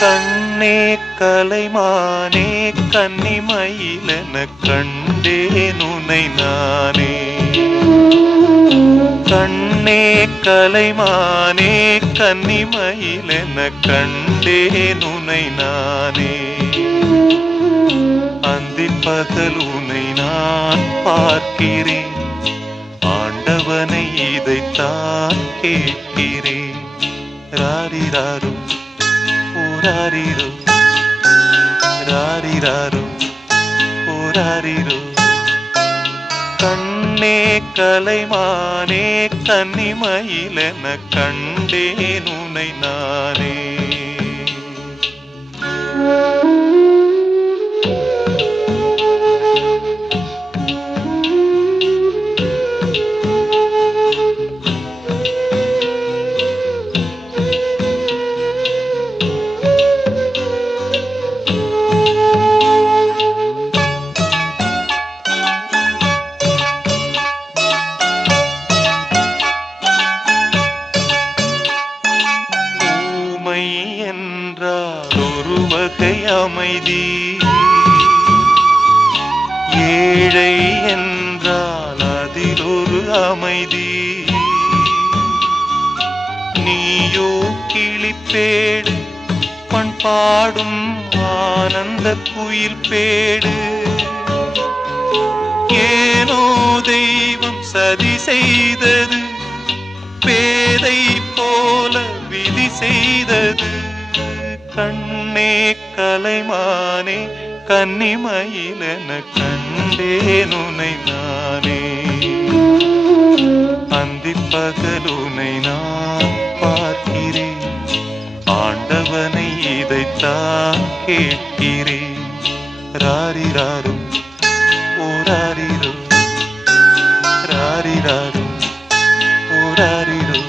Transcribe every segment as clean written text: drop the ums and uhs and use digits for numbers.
கண்ணே கலைமானே கன்னிமயிலென கண்டேன் உனை நானே. கண்ணே கலைமானே கன்னிமயிலென கண்டேன் உனை நானே. அந்தின் பகல் உனை நான் பார்க்கிறேன், ஆண்டவனை இதைத்தான் கேட்கிறேன். ராரிராரு ராரிரோ ராரிராரு ராரிரோ. கண்ணே கலைமானே கன்னிமயிலென கண்டேன் உனை நானே. ஒரு வகை அமைதி, ஏழை என்றால் அதில் ஒரு அமைதி. நீயோ கிளிப்பேடு, பண்பாடும் ஆனந்த குயில் பேடு. ஏனோ தெய்வம் சதி செய்தது, பேதை போல விதி செய்தது. கண்ணே கலைமானே கன்னிமயிலென கண்டேன் உனை நானே. அந்திப் பகல் உனை நான் பார்க்கிறேன், ஆண்டவனை இதைத்தான் கேட்கிறேன். ராரிராரு ஓராரிரோ ராரிராரு ஓராரிரோ.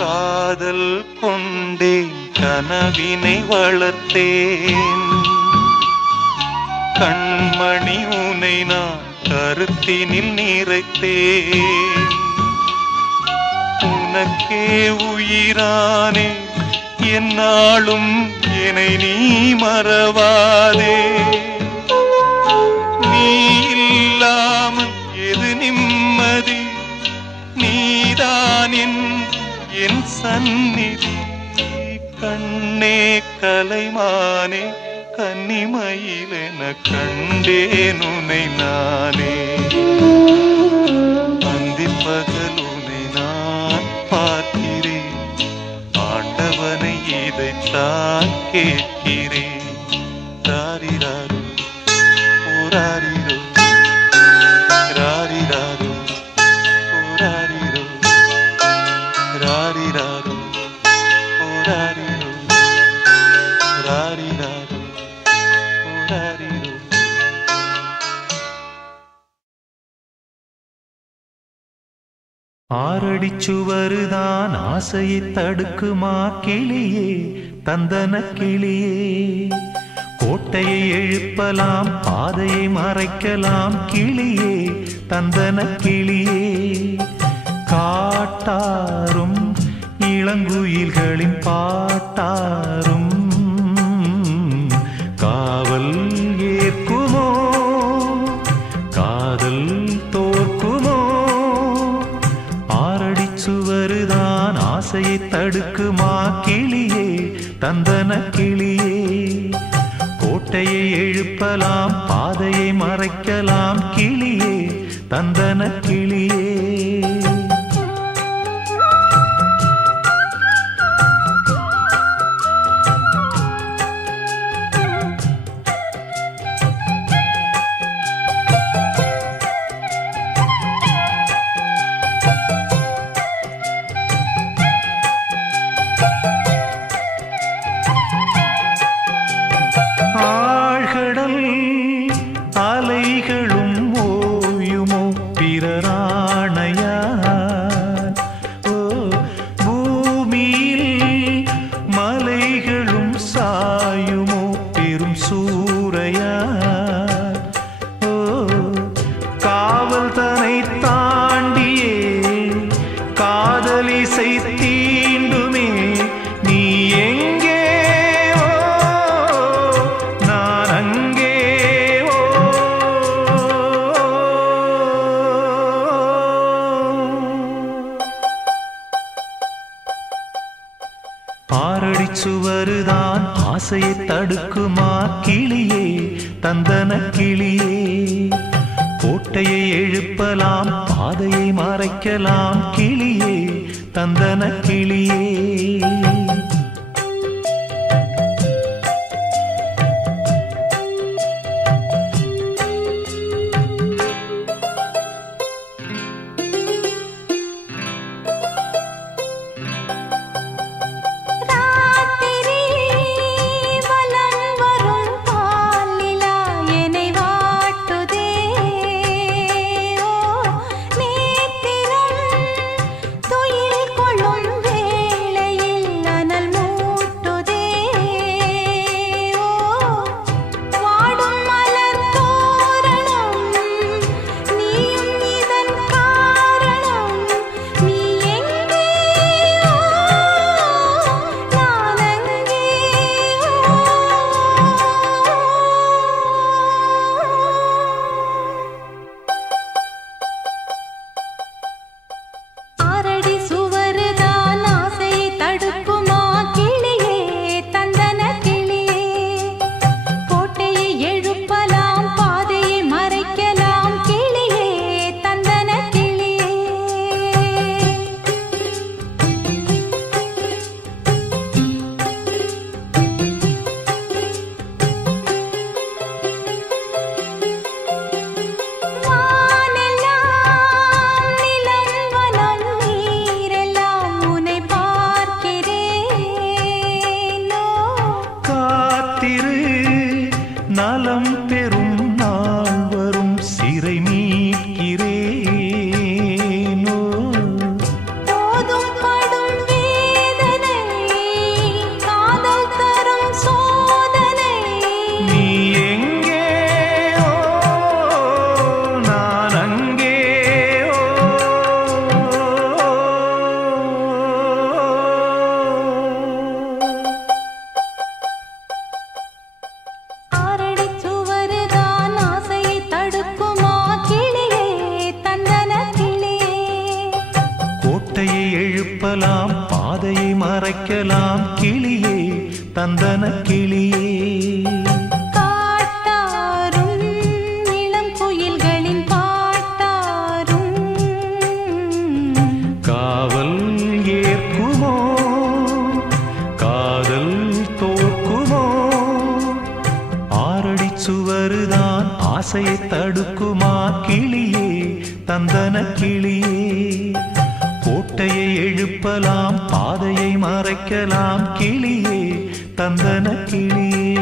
காதல் கொண்டேன், கனவினை வளர்த்தேன். கண்மணி உனை நான் கருத்தினில் நிறைத்தேன். உனக்கே உயிரானே, என்னாலும் என்னை நீ மறவாதே. நீ இல்லாமல் எது நிம்மதி, நீதான் என் சந்நிதி. கண்ணே கலைமானே கன்னிமயிலென கண்டேன் உனை நானே. அந்திப் பகல் உனை நான் பார்க்கிறேன், ஆண்டவனை இதைத்தான் கேட்கிறேன். ராரிராரு ஓராரிரோ ராரிராரு ஓராரிரோ ராரிராரு ஓராரிரோ ராரிராரு ஓராரிரோ. ஆறடிச்சுவருதான் ஆசையை தடுக்குமா கிளியே, தந்தன கிளியே. கோட்டையை எழுப்பலாம், பாதையை மறைக்கலாம் கிளியே, தந்தன கிளியே. காட்டாரும் இளங்குயில்களின் பாட்டாரும் காவல் ஏற்குமோ, காதல் தோற்குமோ. ஆறடிச்சுவருதான் ஆசையை தடுக்குமா கிளியே, தந்தன கிளியே. கோட்டையை எழுப்பலாம், பாதையை மறைக்கலாம் கிளியே, தந்தன கிளியே. வரிசை தீண்டுமே நீ எங்கே ஓ, நான் அங்கே ஓ. ஆறடி சுவருதான் ஆசையை தடுக்குமா கிளியே தந்தன கிளியே கோட்டையை எழுப்பலாம் பாதையை மறைக்கலாம் கிளியே தந்தன கிளியே நலம் பெறும் நாள் வரும் சிறை மீட்கிறேனோ போதும் படும் வேதனை காதல் தரும் சோதனை நீ எங்கே ஓ நான் அங்கே ஓ. கோட்டையை எழுப்பலாம் பாதையை மறைக்கலாம் கிளியே தந்தன கிளியே காட்டாரும் இளம் குயில்களின் பாட்டாரும் காவல் ஏற்குமோ காதல் தோற்குமோ ஆறடி சுவருதான் ஆசையை தடுக்குமா கிளியே தந்தன கிளியே கோட்டையை எழுப்பலாம் பாதையை மறைக்கலாம் கிளியே தந்தன கிளியே.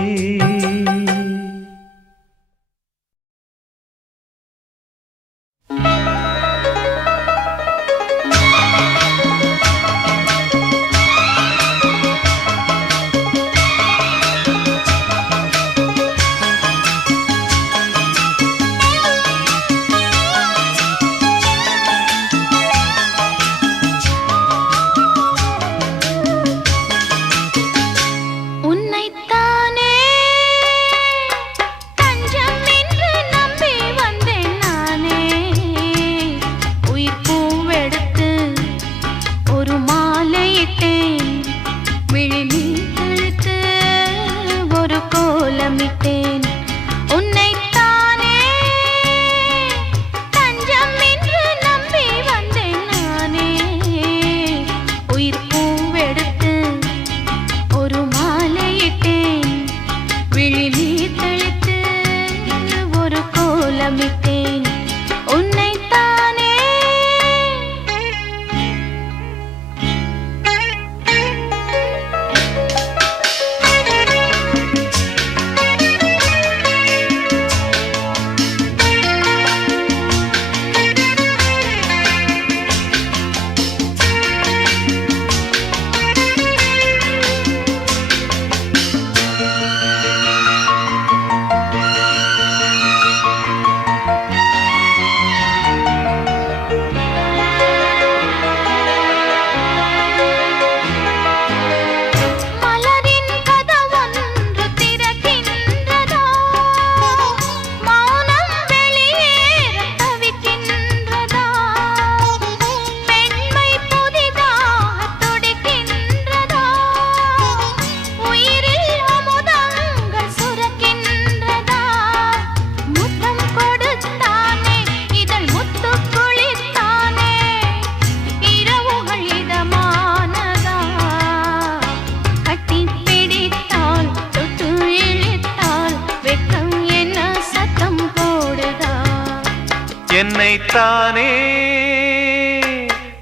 என்னைத்தானே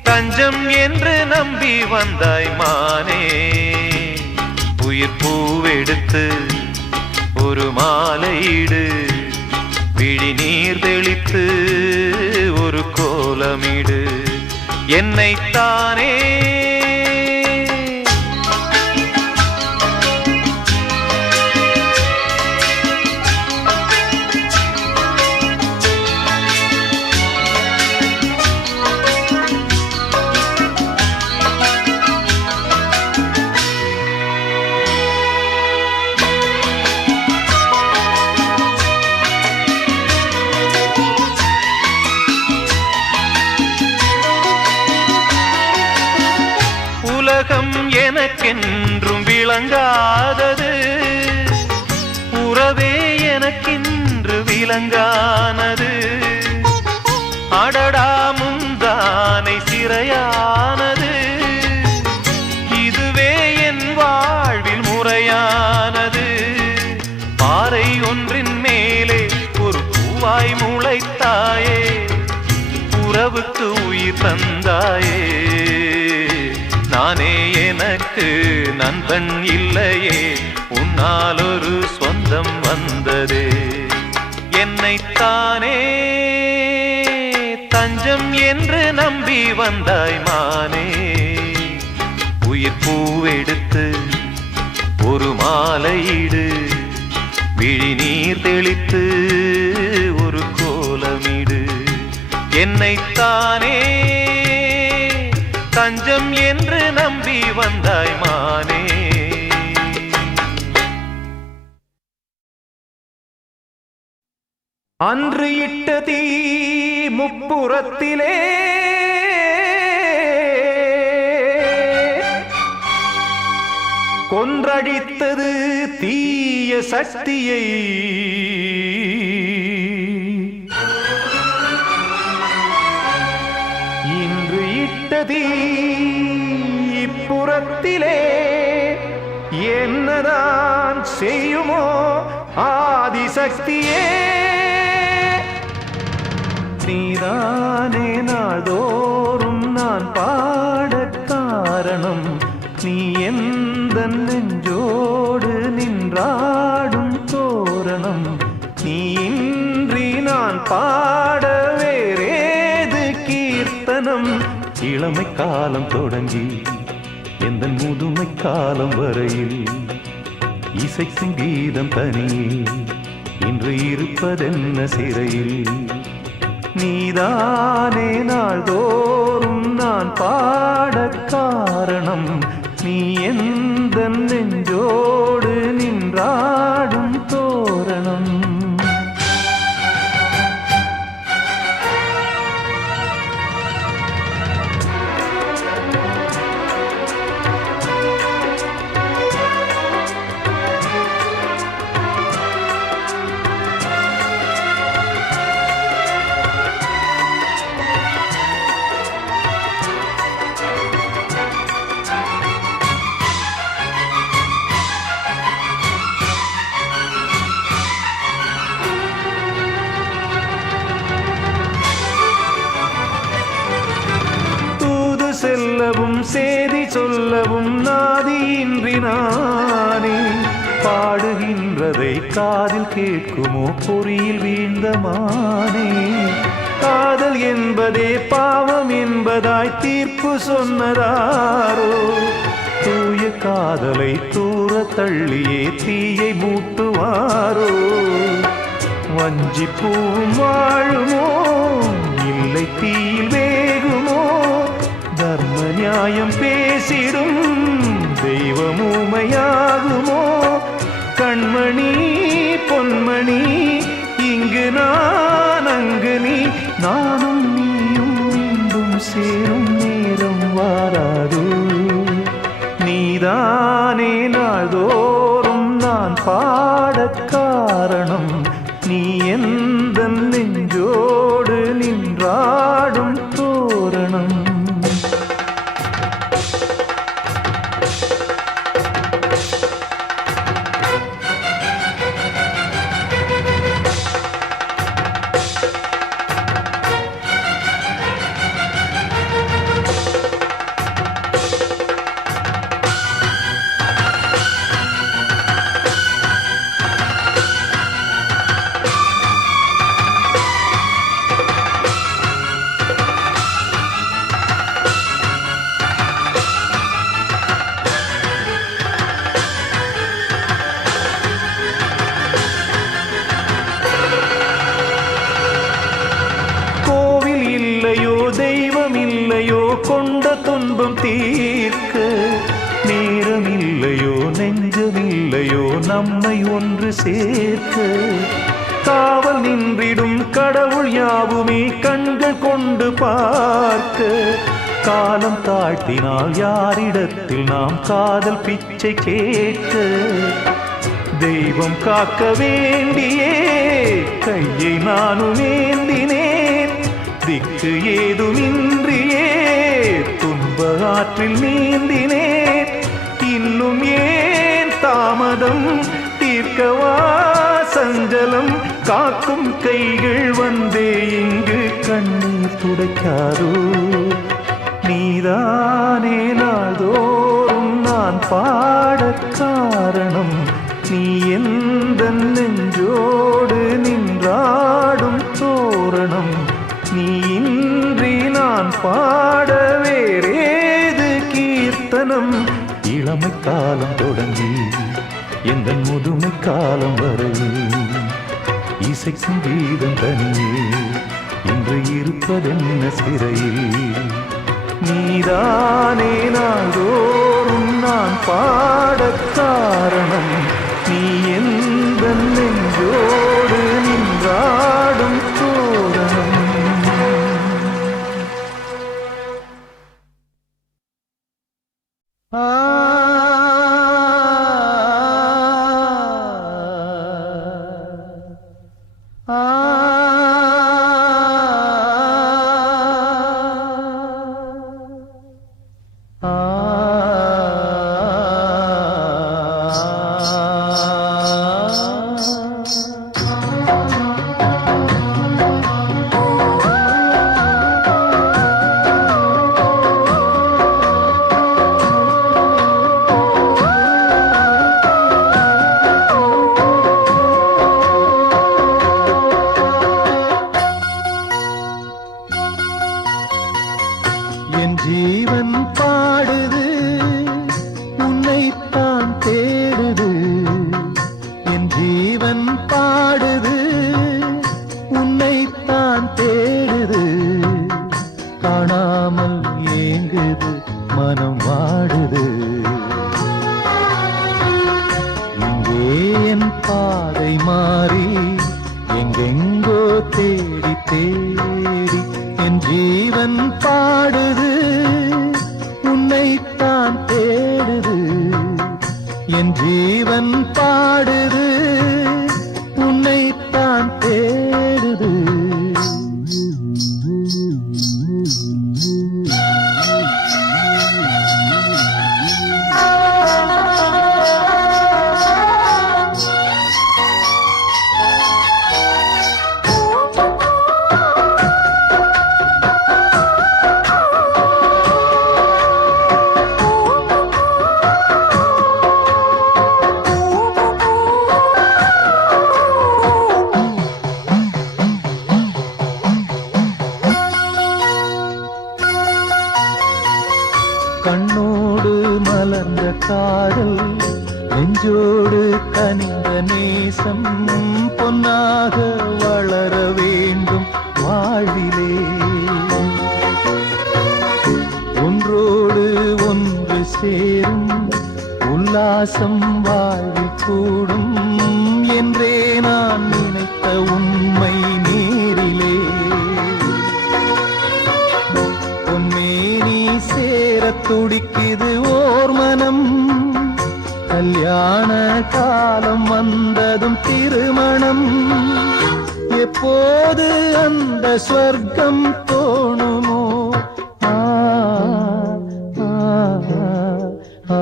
தஞ்சம் என்று நம்பி வந்தாய் மானே. உயிர் பூவெடுத்து ஒரு மாலையிடு, விழி நீர் தெளித்து ஒரு கோலமிடு. என்னைத்தானே உலகம் எனக்கென்றும் விளங்காதது, உறவே எனக்கென்று விளங்கானது. அடடா முந்தானை சிறையானது, இதுவே என் வாழ்வில் முறையானது. பாறை ஒன்றின் மேலே ஒரு பூவாய் முளைத்தாயே, உறவுக்கு உயிர் தந்தாயே. நானே எனக்கு நண்பன் இல்லையே, உன்னால் ஒரு சொந்தம் வந்ததே. என்னைத்தானே தஞ்சம் என்று நம்பி வந்தாய் மானே. உயிர் பூவெடுத்து ஒரு மாலையிடு, விழி நீர் தெளித்து ஒரு கோலமிடு. என்னைத்தானே தஞ்சம் என்று நம்பி வந்தாய் மானே. அன்று இட்ட தீ முப்புறத்திலே, கொன்றடித்தது தீய சக்தியை. இன்று இட்டதீ இப்புறத்திலே என்னதான் செய்யுமோ ஆதிசக்தியே. நீதானே நாள்தோறும் நான் பாடக் காரணம், நீ எந்த நெஞ்சோடு நின்றாடும் தோரணம். நீ இன்றி நான் பாட வேறேது கீர்த்தனம். இளமை காலம் தொடங்கி எந்த முதுமை காலம் வரையில் இசைக்கும் கீதம் தனியே இன்று இருப்பதென்ன சிறையில். நீதானே நாள்தோறும் நான் பாடக் காரணம், நீ எந்த நெஞ்சோடு நின்றாடும் தோரணம். செல்லவும் சேதி சொல்லவும் நாதியின்றி நானே, பாடுகின்றதை காதில் கேட்குமோ பொறியில் வீழ்ந்த மானே. காதல் என்பதே பாவம் என்பதாய் தீர்ப்பு சொன்னதாரோ, தூய காதலை தூர தள்ளியே தீயை மூட்டுவாரோ. வஞ்சிப்பூவும் வாழுமோ இல்லை தீயில் வேகுமோ, தர்ம நியாயம் பேசிடும் தெய்வம் ஊமையாகுமோ. கண்மணி பொன்மணி இங்கு நான் அங்கு நீ, நானும் நீயும் மீண்டும் சேரும் நேரம் வாராது. நீதானே நாள்தோறும் நான் பாடக் காரணம், நீ எந்த நெஞ்சோடு நின்றாடும் தோரணம். துன்பம் தீர்க்க நேரமில்லையோ நெஞ்சமில்லையோ நம்மை ஒன்று சேர்க்க காவல் நின்றிடும் கடவுள் யாவுமே கண்கள் கொண்டு பார்க்க காலம் தாழ்த்தினால் யாரிடத்தில் நாம் காதல் பிச்சை கேட்க தெய்வம் காக்க வேண்டியே கையை நானும் ஏந்தினேன் திக்கு ஏதுமின்றியே துன்ப ஆற்றில் நீந்தினேன் இன்னும் ஏன் தாமதம் தீர்க்கவா சஞ்சலம் காக்கும் கைகள் வந்தே இங்கு கண்ணீர் துடைக்காதோ நீதானே நாள்தோறும் நான் பாடக் காரணம் நீ எந்த நெஞ்சோடு நின்றாடும் தோரணம் நீ இன்றி நான் பாட வேறேது கீர்த்தனம் இளமை காலம் தொடங்கி எந்த முதுமை காலம் வரை இசைக்கும் கீதம் தனியே இன்று இருப்பதென்ன சிறையில் நீதானே நாள்தோறும் நான் பாடக் காரணம் நீ எந்த நெஞ்சோடு நின்றாடும் தோரணம் என் ஜீவன் பாடுது உன்னைத்தான் தேடுது என் ஜீவன் பாடுது உன்னைத்தான் தேடுது காணாமல் ஏங்குது மனம் வாடுது இங்கே என் பாதை மாறி எங்கெங்கோ தேடி தேடி என் ஜீவன் பாடுது உன்னைத்தான் தேடுது என் ஜீவன் பாடுது உன்னைத்தான் தேடுது கண்ணோடு மலர்ந்த காதல் நெஞ்சோடு கனிந்த நேசம் பொன்னாக வளர வேண்டும் வாழ்விலே ஒன்றோடு ஒன்று சேரும் உல்லாசம் வாழ்வில் கூடும் என்றே நான் நினைத்த உண்மை நேரிலே பொன்மேனி சேரத் துடிக்குது ஓர் மனம் கல்யாண காலம் வந்ததும் திருமணம் எப்போது அந்த ஸ்வர்க்கம் தோணுமோ ஆ, ஆ, ஆ.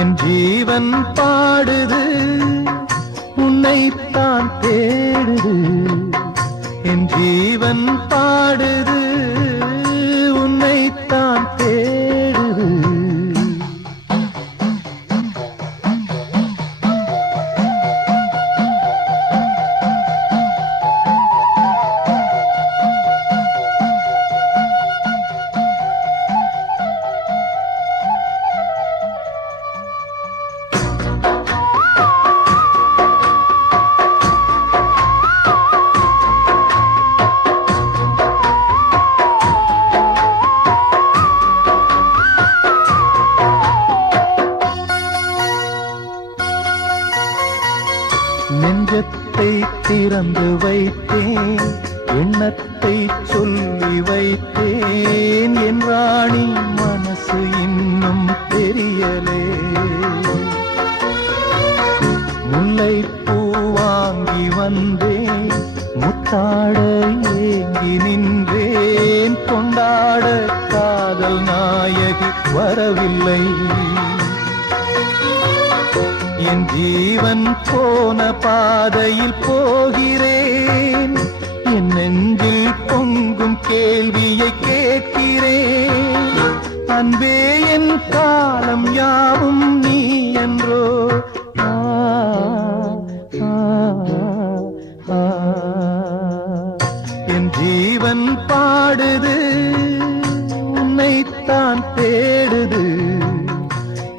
என் ஜீவன் பாடுது உன்னைத்தான் தேடுது என் ஜீவன் பாடுது உன்னைத்தான் தேடுது வைத்தேன், எண்ணத்தை சொல்லி வைத்தேன், என் ராணி மனசு இன்னும் தெரியலே. முல்லைப்பூ வாங்கி வந்தேன், முத்தாட ஏங்கி நின்றேன், கொண்டாட காதல் நாயகி வரவில்லை. என் ஜீவன் போன பாதையில் போகிறேன், என் நெஞ்சில் பொங்கும் கேள்வியை கேட்கிறேன். அன்பே என் காலம் யாவும் நீ என்றோ. ஆ, ஆ, ஆ. என் ஜீவன் பாடுது, உன்னைத்தான் தேடுது.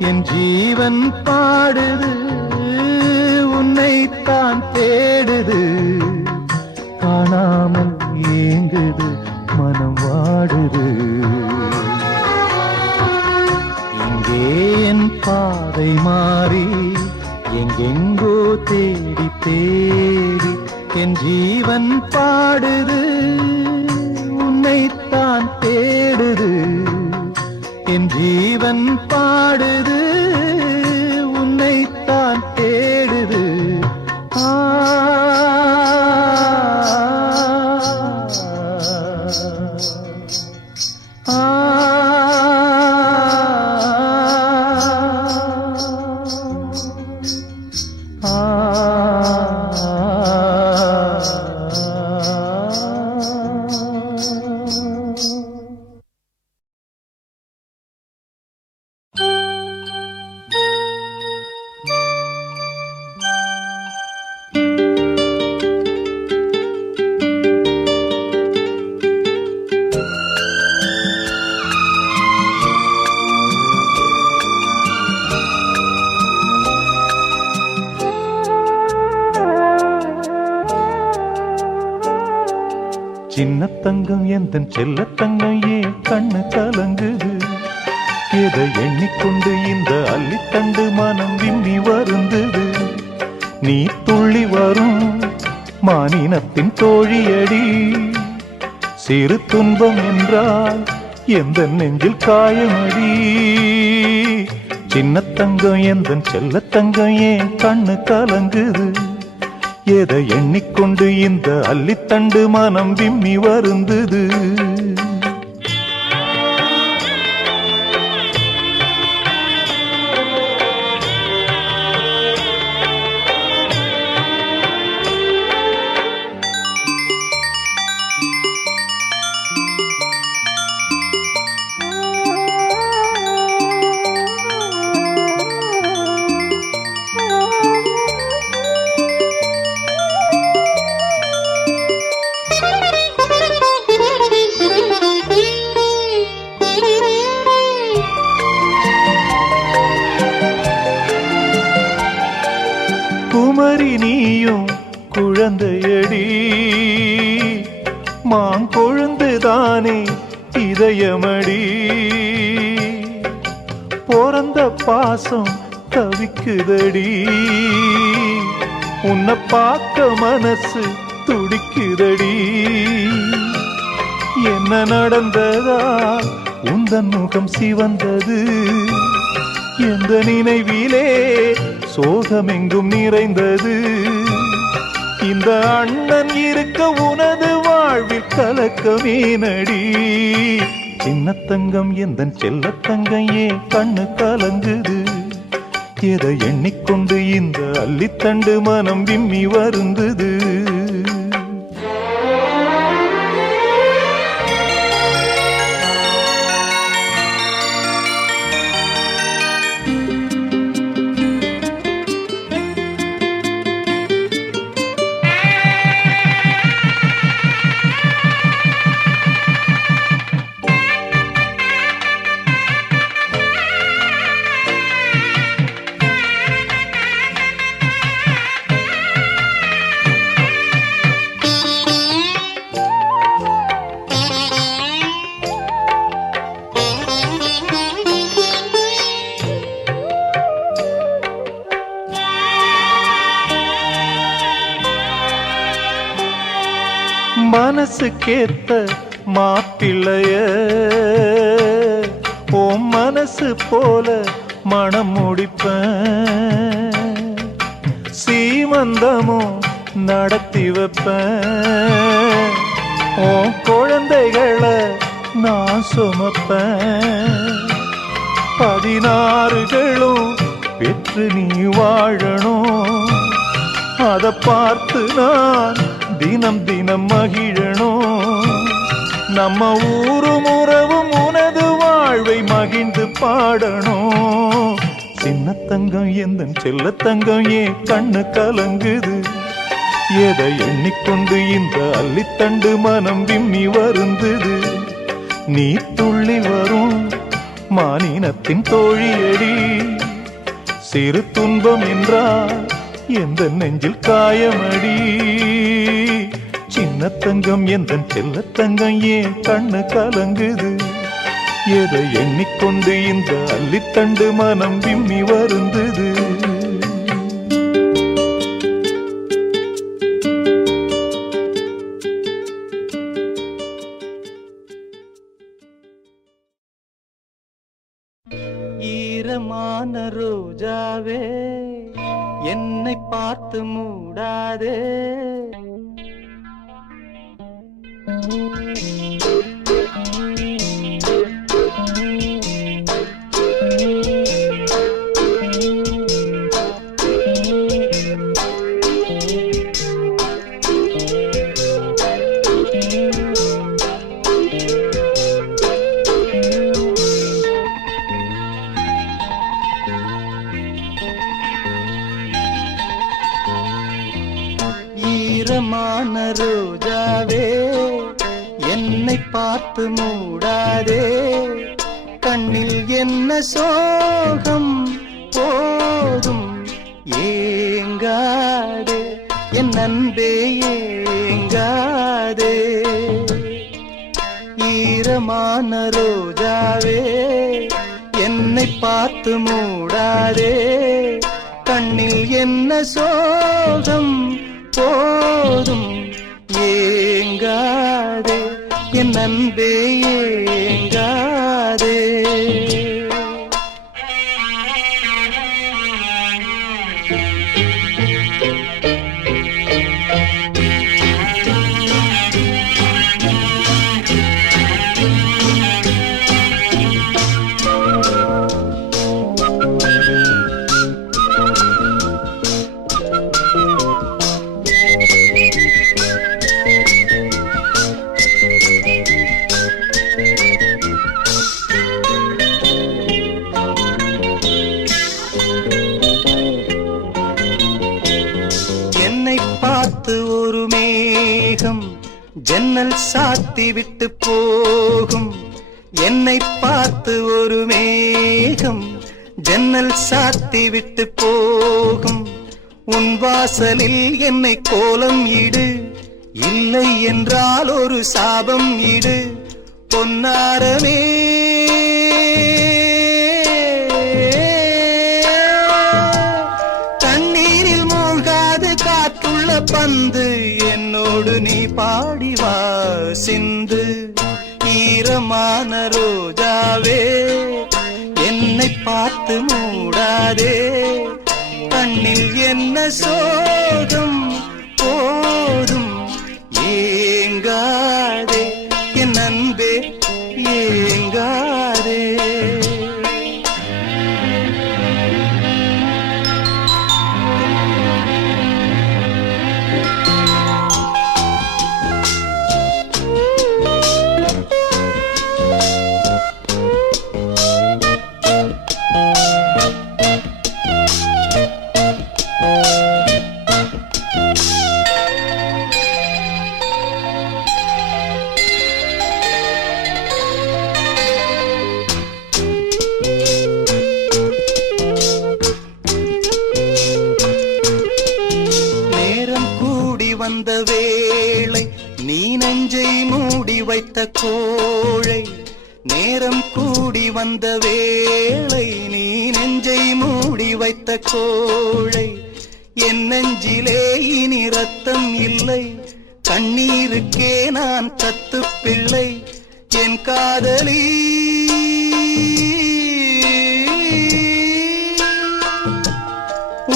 என் ஜீவன் பாடுது, உன்னைத்தான் தேடுது. காணாமல் ஏங்குது, மனம் வாடுது. இங்கே என் பாதை மாறி எங்கெங்கோ தேடி தேடி என் ஜீவன் பாடுது, உன்னைத்தான் தேடுது. என் ஜீவன் பாடுது, உன்னைத்தான் தேடுது. ஆ, ஆ, சின்ன தங்கம் எந்தன் செல்ல தங்கம் ஏன் கண்ணு கலங்குது? எதை எண்ணிக்கொண்டு இந்த அள்ளித்தண்டு மனம் விம்மி வருந்தது? நீ துள்ளி வரும் மானினத்தின் தோழியடி, சிறு துன்பம் என்றால் எந்த நெஞ்சில் காயமடி. சின்ன தங்கம் எந்தன் செல்ல தங்கம் ஏன் கண்ணு கலங்குது? எதை எண்ணிக்கொண்டு இந்த அள்ளித்தண்டு மனம் விம்மி வருந்தது? குமரி நீயும் குழந்தையடி, மாங்கொழுந்துதானே இதயமடி. பிறந்த பாசம் தவிக்குதடி, உன்னை பார்க்க மனசு துடிக்குதடி. என்ன நடந்ததா உந்தன் முகம் சிவந்தது? எந்த நினைவிலே சோகமெங்கும் நிறைந்தது? இந்த அண்ணன் இருக்க உனது வாழ்வில் கலக்கமே நடி. சின்ன தங்கம் எந்தன் செல்ல தங்கம் ஏன் கண்ணு கலங்குது? எதை எண்ணிக்கொண்டு இந்த அள்ளித்தண்டு மனம் விம்மி வருந்தது? மனசுக்கேத்த மாப்பிள்ளைய உன் மனசு போல மனம் முடிப்பேன், சீமந்தமும் நடத்தி வைப்பேன், உன் குழந்தைகளை நான் சுமப்பேன், 16களும் பெற்று நீ வாழணும், அதை பார்த்து நான் தினம் தினம் மகிழணும், நம்ம ஊரும் உறவும் உனது வாழ்வை மகிழ்ந்து பாடணும். சின்ன தங்கம் எந்தன் செல்ல தங்கம் ஏன் கண்ணு கலங்குது, எதை எண்ணிக்கொண்டு இந்த அள்ளித்தண்டு மனம் விம்மி வருந்துது, நீ துள்ளி வரும் மானினத்தின் தோழியடி, சிறு துன்பம் என்றால் எந்த நெஞ்சில் காயமடி, சின்ன தங்கம் எந்தன் செல்ல தங்கம் ஏன் கண்ணு கலங்குது, எதை எண்ணிக்கொண்டு இந்த அள்ளித்தண்டு மனம் விம்மி வருந்துது. ஈரமான ரோஜாவே என்னை பார்த்து மூடாதே, ஈரமான ரோஜாவே என்னை பார்த்து மூடாதே, கண்ணில் என்ன சோகம் போதும் ஏங்காதே, என் அன்பே ஏங்காதே, ஈரமான ரோஜாவே என்னை பார்த்து மூடாதே, கண்ணில் என்ன சோகம் போதும் ஏங்காதே, என் அன்பே ஏங்காதே. ஒரு மேகம் ஜன்னல் சாத்தி விட்டு போகும், என்னை பார்த்து ஒரு மேகம் ஜன்னல் சாத்தி விட்டு போகும், உன் வாசலில் என்னை கோலம் இடு, இல்லை என்றால் ஒரு சாபம் இடு, பொன்னாரமே பந்து என்னோடு நீ பாடிவா சிந்து, ஈரமான ரோஜாவே என்னை பார்த்து மூடாதே, கண்ணில் என்ன சோகம் போதும் ஏங்காதே, என் அன்பே ஏங்காதே. வந்த வேளை நீ நெஞ்சை மூடி வைத்த கோழை, நேரம் கூடி வந்த வேளை நீ நெஞ்சை மூடி வைத்த கோழை, என் நெஞ்சிலே இனி ரத்தம் இல்லை, கண்ணீருக்கே நான் தத்து பிள்ளை என் காதலி.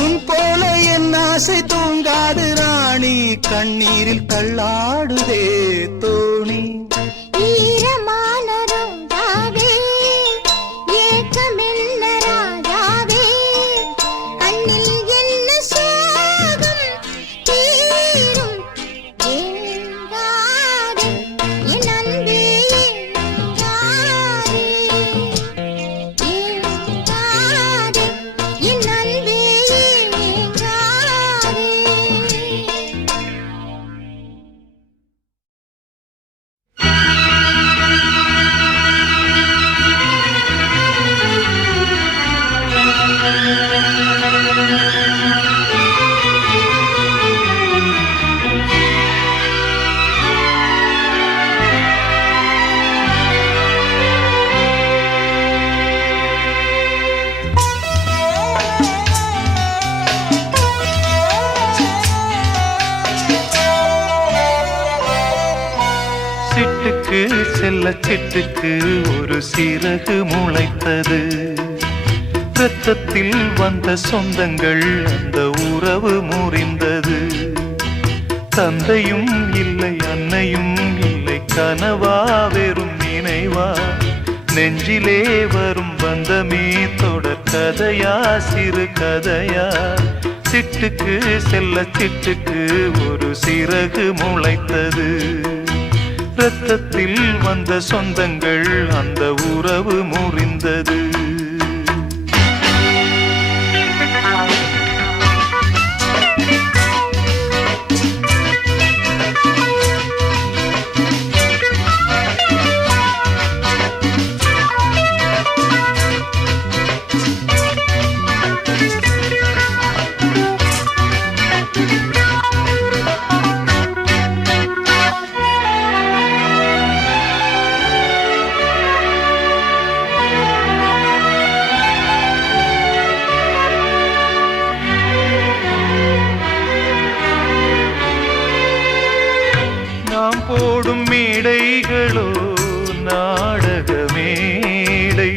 உன் போல என் ஆசை தூங்காது ராணி, கண்ணீரில் தள்ளாடுதே தோணி. சிட்டுக்கு செல்ல சிட்டுக்கு ஒரு சிறகு முளைத்தது. இரத்தத்தில் வந்த சொந்தங்கள் அந்த உறவு முறிந்தது. தந்தையும் இல்லை அன்னையும் இல்லை, கனவா வெறும் நினைவா, நெஞ்சிலே வரும் பந்தமே தொடர் கதையா சிறு கதையா. சிட்டுக்கு செல்ல சிட்டுக்கு ஒரு சிறகு முளைத்தது. இரத்தத்தில் வந்த சொந்தங்கள் அந்த உறவு முறிந்தது. போடும் மேடைகளோ நாடக மேடை,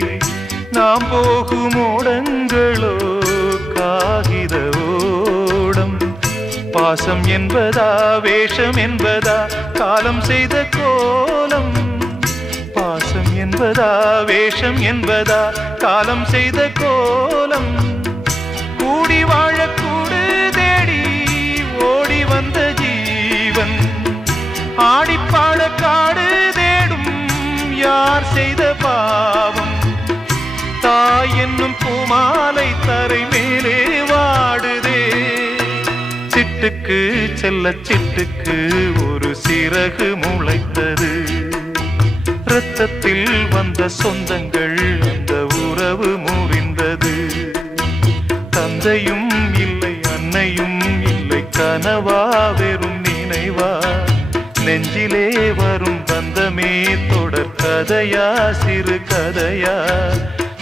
நாம் போகும் ஓடங்களோ காகித ஓடம். பாசம் என்பதா வேஷம் என்பதா காலம் செய்த கோலம். பாசம் என்பதா வேஷம் என்பதா காலம் செய்த கோலம். கூடி வாழக்கூடு தேடி ஓடி வந்த ஜீவன், ஆடிப்பாட காடு தேடும் யார் செய்த பாவம். தாய் என்னும் பூமாலை தரை மேலே வாடுதே. சிட்டுக்கு செல்ல சிட்டுக்கு ஒரு சிறகு முளைத்தது. இரத்தத்தில் வந்த சொந்தங்கள் அந்த உறவு முறிந்தது. தந்தையும் இல்லை அன்னையும் இல்லை, கனவா வெறும் நினைவா, நெஞ்சிலே வரும் பந்தமே தொடர் கதையா சிறு கதையா.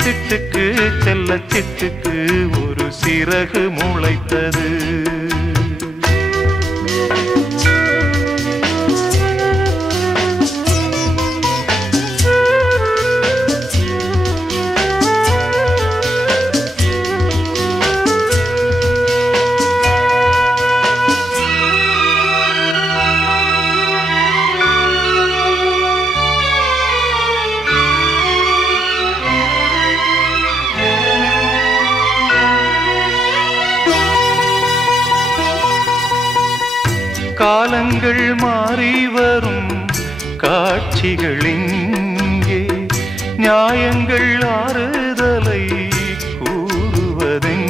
சிட்டுக்கு செல்ல சிட்டுக்கு ஒரு சிறகு முளைத்தது. காலங்கள் மாறி வரும் காட்சிகள் இங்கே, நியாயங்கள் ஆறுதலை கூறுவதெங்கே.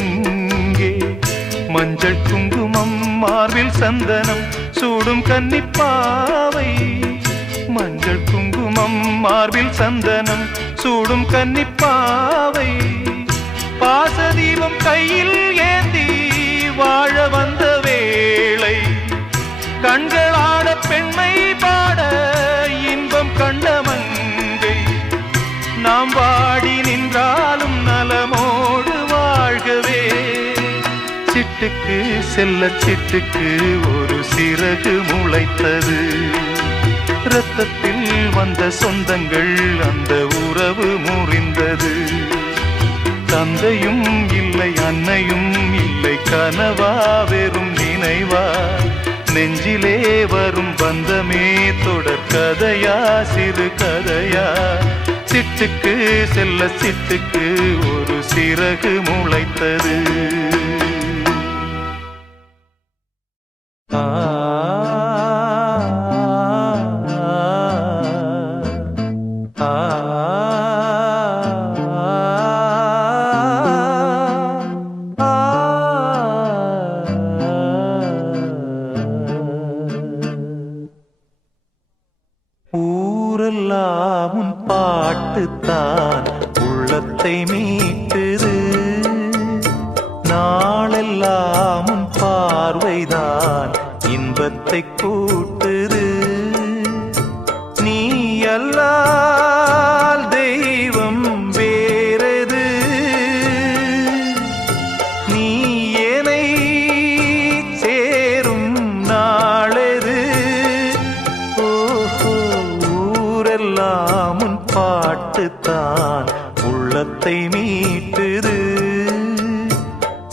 மஞ்சள் குங்குமம் மார்பில் சந்தனம் சூடும் கன்னிப்பாவை. மஞ்சள் குங்குமம் மார்பில் சந்தனம் சூடும் கன்னிப்பாவை. பாசதீபம் கையில் ஏந்தி வாழ வந்த வேளை, கண்களாட பெண்மை பாட இன்பம் கண்ட மங்கை. நாம் வாடி நின்றாலும் நலமோடு வாழ்கவே. சிட்டுக்கு செல்ல சிட்டுக்கு ஒரு சிறகு முளைத்தது. இரத்தத்தில் வந்த சொந்தங்கள் அந்த உறவு முறிந்தது. தந்தையும் இல்லை அன்னையும் இல்லை கனவா வெறும் நினைவா நெஞ்சிலே வரும் பந்தமே தொடர் கதையா சிறு கதையா. சிட்டுக்கு செல்ல சிட்டுக்கு ஒரு சிறகு முளைத்தது. ஊரெல்லாம் உன் பாட்டுத்தான் உள்ளத்தை மீட்டுது. நாளெல்லாம் உன் பார்வைதான் இன்பத்தை கூட்டுது. நீ அல்லால் தெய்வம் வேறது, நீ என்னை சேரும் நாளது. ஓஹோ, ஊரெல்லாம் உன் பாட்டுத்தான் உள்ளத்தை மீட்டுது.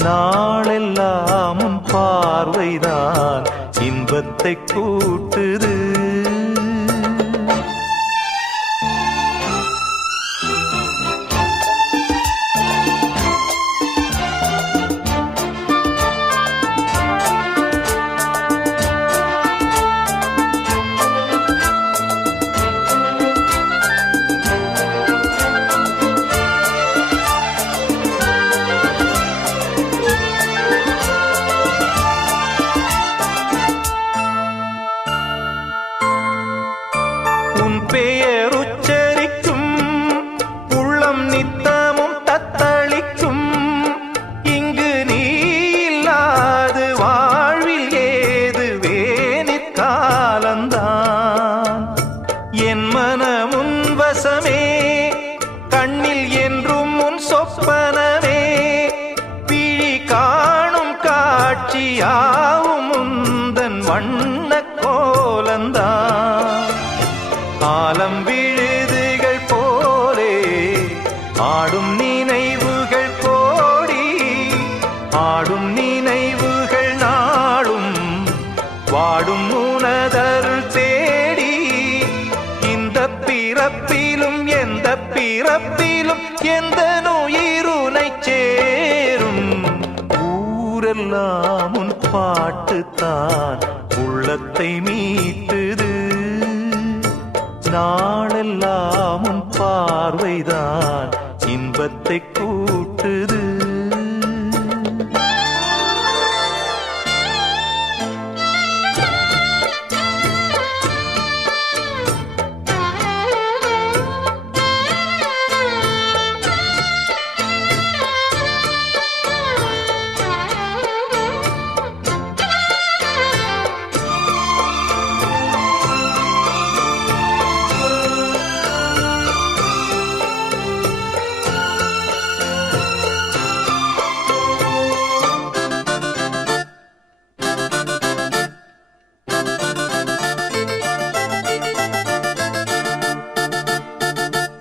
நாளெல்லாம் உன் பார்வைதான் இன்பத்தை கூட்டுது. உன் பெயர் உச்சரிக்கும் உள்ளம் நித்தமும் தத்தளிக்கும். இங்கு நீ இல்லாது வாழ்வில் ஏது வேனிற் காலந்தான். என் மனமுன் வசமே கண்ணில் என்றும் உன் சொப்பனமே. பிழி காணும் காட்சியாவும் உந்தன் வண்ண கோலந்தான். ஆலம் விழுதுகள் போலே ஆடும் நினைவுகள் கோடி. ஆடும் நினைவுகள் நாளும் வாடும் உனதருள் தேடி. இந்த பிறப்பிலும் எந்த பிறப்பிலும் எந்த உயிருனை சேரும். ஊரெல்லாம் உன் பாட்டுத்தான் உள்ளத்தை மீட்டுது. நாளெல்லாம் உன் பார்வைதான் இன்பத்தை கூட்டுது.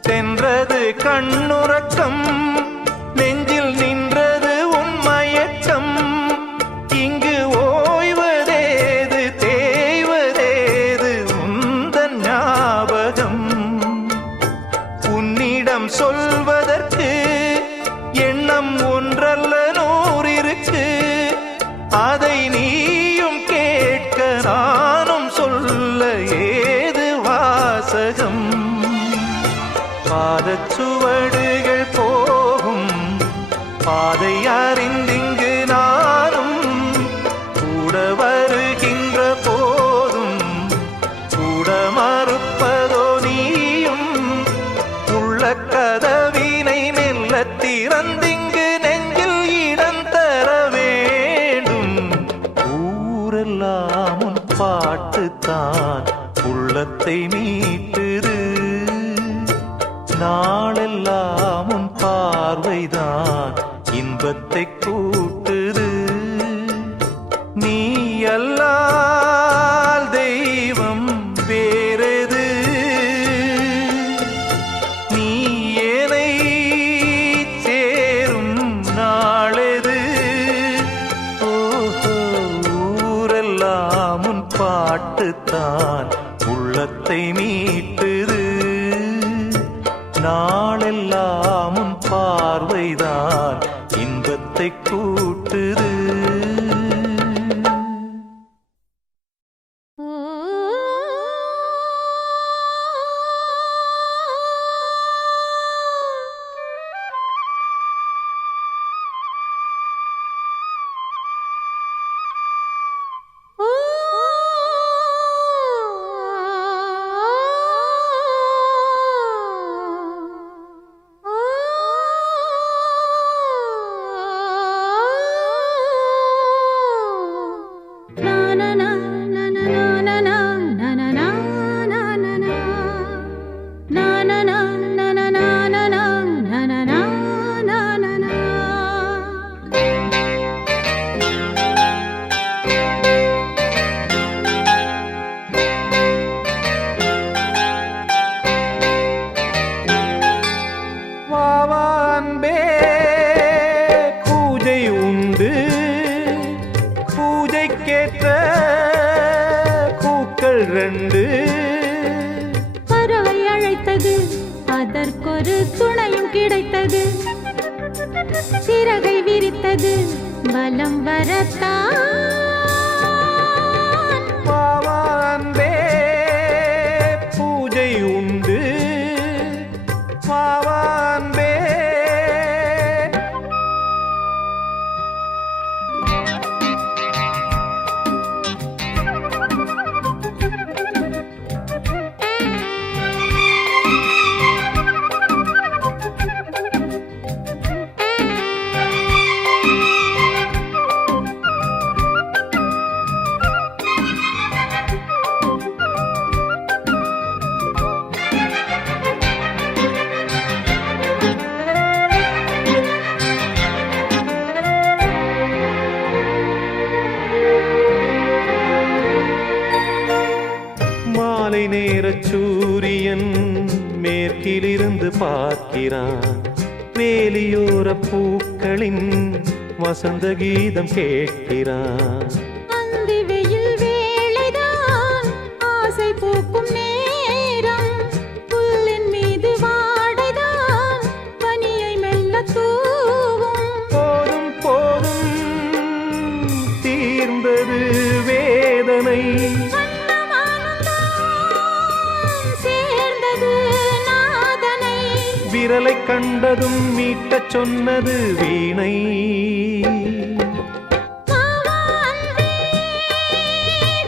சென்றது கண்ணுறக்கம் நெஞ்சில் நின்றது உன் மயக்கம். இங்கு ஓய்வதேது தேய்வதேது உந்தன் ஞாபகம். உன்னிடம் சொல்வதற்கு எண்ணம் ஒன்றல்ல நூறிருக்கு. அதை நீயும் கேட்க நானும் சொல்ல ஏது வாசகம். பாதச்சுவடுகள் போகும் பாதை அறிந்திங்கு நானும் கூட வருகின்ற போதும் கூட மறுப்பதோ நீயும். உள்ள கதவினை மெல்ல திறந்திங்கு நெஞ்சில் இடம் தர வேண்டும். ஊரெல்லாம் உன் பாட்டுத்தான் உள்ளத்தை மீட்டுது. நாளெல்லாம் உன் பார்வைதான் இன்பத்தை கூட்டுது. பார்வைதான் உள்ளத்தை மீட்டுது. நாளெல்லாம் உன் பார்வைதான் இன்பத்தை கூட்டுது. பறவை அழைத்தது, அதற்கொரு துணையும் கிடைத்தது. சிறகை விரித்தது, வலம் வரத்தான். வாவான்பே பூஜை உண்டு, வாவான்பே. மாலை நேர சூரியன் மேற்கிலிருந்து பார்க்கிறான். வேலியோர பூக்களின் வசந்த கீதம் கேட்கிறான். அந்தி வெயில் வேளைதான் ஆசை பூக்கும் நேரம். புல்லின் மீது வாடைதான் பனியை மெல்ல தூவும். போதும் போதும் தீர்ந்தது வேதனை. விரலை கண்டதும் மீட்டச் சொன்னது வீணை.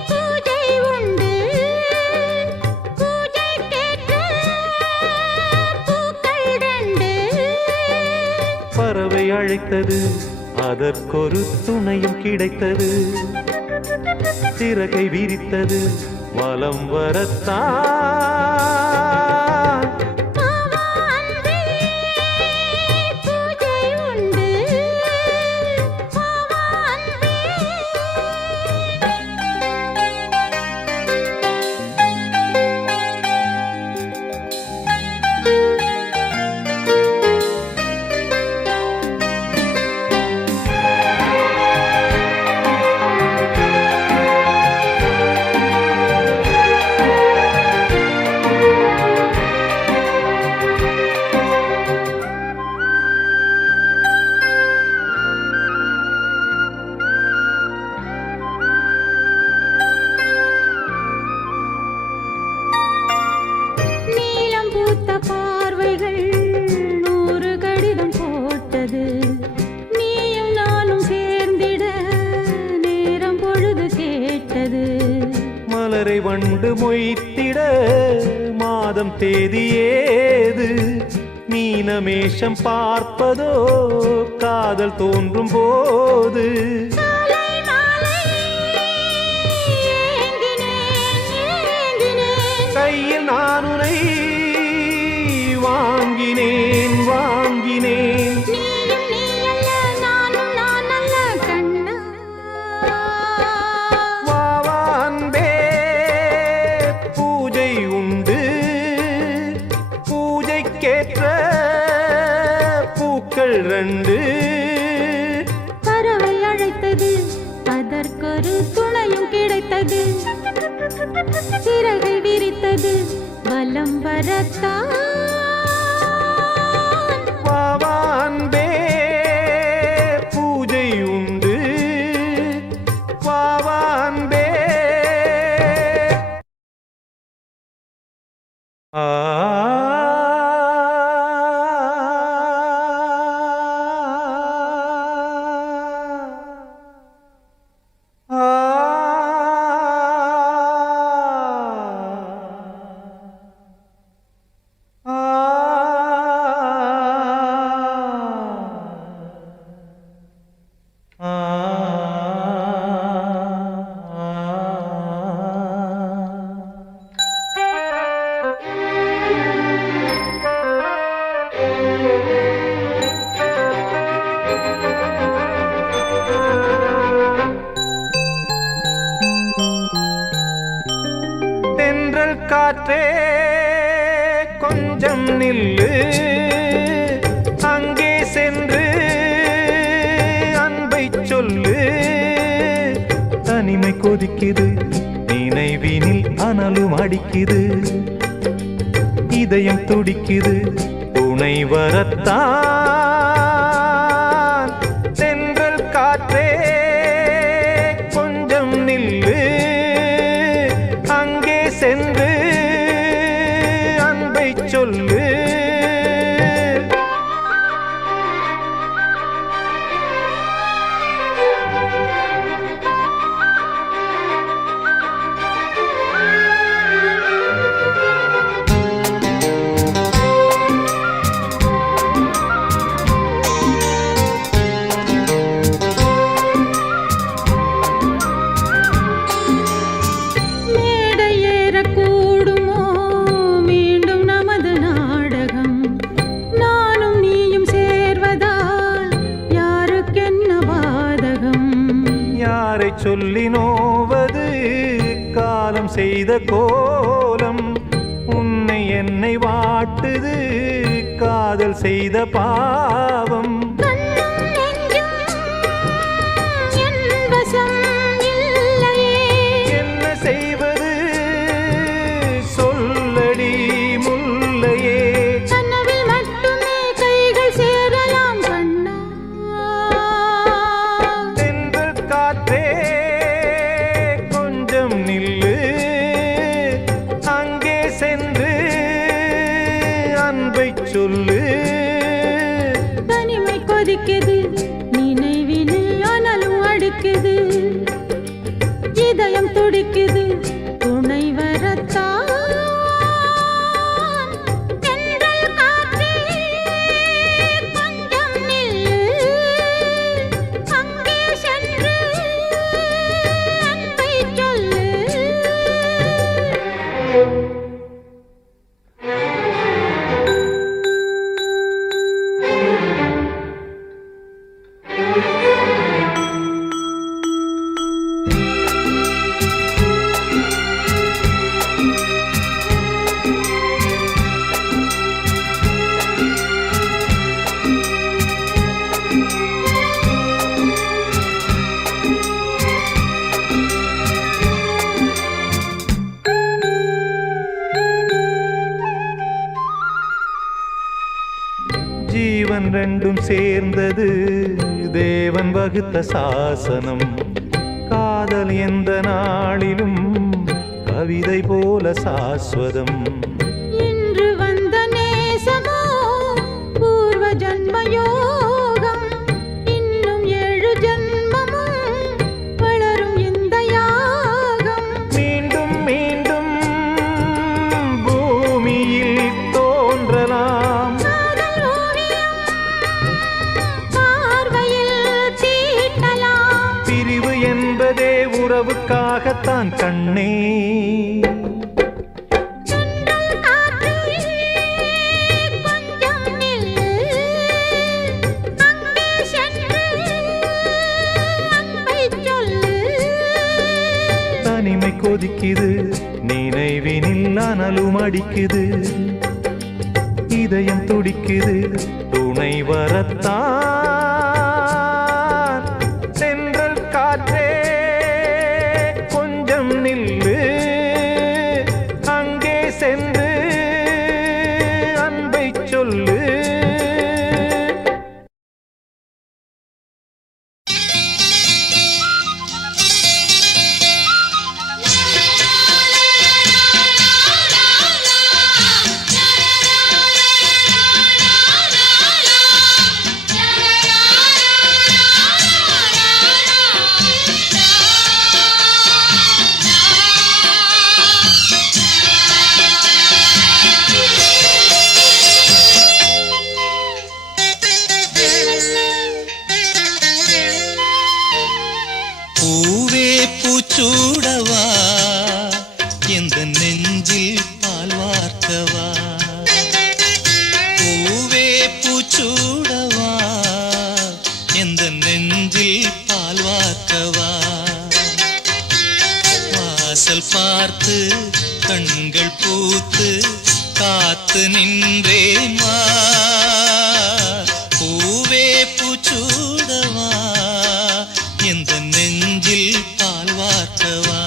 பூஜை உண்டு, பூஜைக்கேற்ற பூக்கள் ரெண்டு. பறவை அழைத்தது, அதற்கொரு துணையும் கிடைத்தது. சிறகை விரித்தது, வலம் வரத்தான். பார்வைகள் 100 கடிதம் போட்டது. நீயும் நானும் சேர்ந்திட நேரம் பொழுது கேட்டது. மலரை வண்டு மொய்த்திட மாதம் தேதி ஏது? மீனமேஷம் பார்ப்பதோ காதல் தோன்றும் போது. கையில் நான் உன்னை வாங்கினேன் வாங்கினேன். நீயும் நீ அல்ல, நானும் நான் அல்ல கண்ணா. வாவா அன்பே பூஜை உண்டு, பூஜைக்கேற்ற பூக்கள் 2. பறவை அழைத்தது, அதற்கொரு துணையும் கிடைத்தது. சிறகை விரித்தது வலம் வரத்தான். வாவான்பே பூஜை உண்டு வாவான்பே. ஆ தென்றல் காற்றே கொஞ்சம் நில்லு, அங்கே சென்று அன்பை சொல்லு. தனிமை கொதிக்குது நினைவினில் அனலும் அடிக்குது, இதயம் துடிக்குது துணை வரத்தான். தென்றல் காற்றே கொஞ்சம் நில்லு, அங்கே சென்று அன்பை சொல்லு. மேடை ஏறக்கூடுமோ மீண்டும் நமது நாடகம்? நானும் நீயும் சேர்வதால் யாருக்கென்ன பாதகம்? யாரை சொல்லி நோவது காலம் செய்த கோலம், உன்னை என்னை வாட்டுது காதல் செய்த பாவம். கண்ணும் நெஞ்சும் என் வசம் இல்லையே, என்ன செய்வது சொல்லடி முல்லையே. கனவில் மட்டுமே கைகள் சேரலாம் கண்ணா. தென்றல் காற்றே கொஞ்சம் நில்லு, அங்கே சென்று அன்பை சொல்லு. தனிமை கொதிக்குது நினைவினில் அனலும் அடிக்குது, இதயம் துடிக்குது துணை வரத்தான். தென்றல் காற்றே கொஞ்சம் நில்லு, அங்கே சென்று அன்பை சொல்லு. ஜீவன் ரெண்டும் சேர்ந்தது தேவன் வகுத்த சாசனம். காதல் எந்த நாளிலும் கவிதை போல சாஸ்வதம். இன்று வந்த நேசமோ பூர்வ ஜன்ம யோகம், இன்னும் 7 ஜன்மமும் வளரும் இந்த யாகம். மீண்டும் மீண்டும் பூமியில் தோன்றலாம், காதல் ஓவியம் பார்வையில் தீட்டலாம். பிரிவு என்பதே உறவுக்காகத்தான் கண்ணே. தென்றல் காற்றே கொஞ்சம் நில்லு, அங்கே சென்று அன்பை சொல்லு. தனிமை கொதிக்குது நினைவினில் அனலும் அடிக்குது, இதயம் துடிக்குது துணை வரத்தான். தென்றல் காற்றே கொஞ்சம் நில்லு, பார்த்து கண்கள் பூத்து காத்து நின்றேன் வா பூவே பூச்சூடவா எந்த நெஞ்சில் பால் வார்த்தவா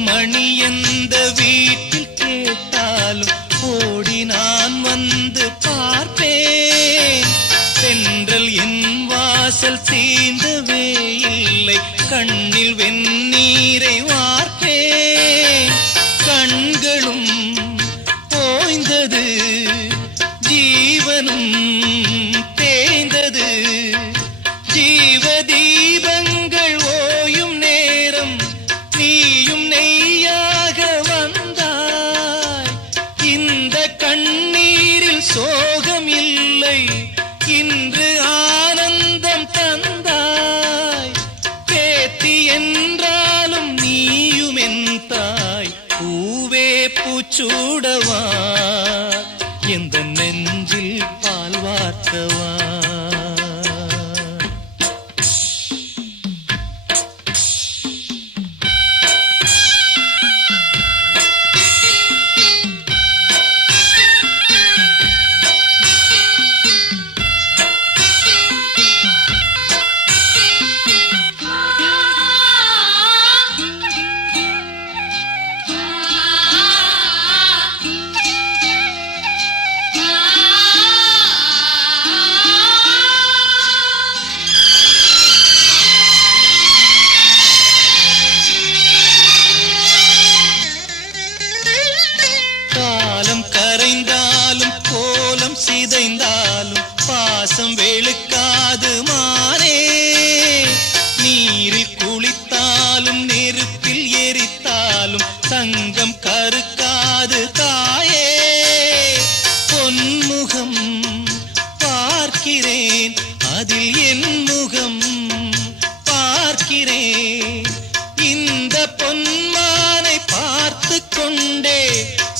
மணி எந்த வீட்டில் கேட்டாலும் ஓடி நான் வந்து பார்ப்பேன் தென்றல் என் வாசல் தீண்டவே இல்லை கண்ணில் வெந்நீரை வார்ப்பேன் கண்களும் ஓய்ந்தது ஜீவனும் தேய்ந்தது ஜீவ தீபங்கள் ஓயும் நேரம் நீயும் நெய்யாக வந்தாய் இந்த கண்ணீரில் சோகம் இல்லை இன்று ஆனந்தம் தந்தாய் பேத்தி என்றாலும் நீயும் என் தாய் பூவே பூச்சூடவா எந்த நெஞ்சில் பால் வார்த்தவா காலம் கரைந்தாலும் கோலம் சிதைந்தாலும் பாசம் வெளுக்காது மாறே நீரில் குளித்தாலும் நெருப்பில் எரித்தாலும் தங்கம் கருக்காது தாயே பொன்முகம் பார்க்கிறேன் அதில் என் முகம் பார்க்கிறேன் இந்த பொன்மானை பார்த்து கொண்டே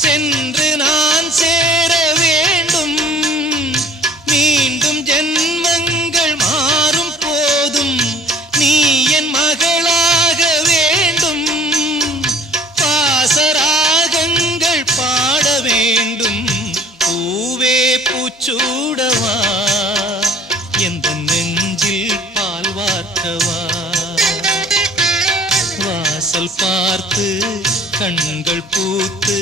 சென்று நான் சேர வேண்டும் மீண்டும் ஜென்மங்கள் மாறும் போதும் நீ என் மகளாக வேண்டும் பாசராகங்கள் பாட வேண்டும் பூவே பூச்சூடவா எந்த நெஞ்சில் பால் வார்த்தவா வாசல் பார்த்து கண்கள் பூத்து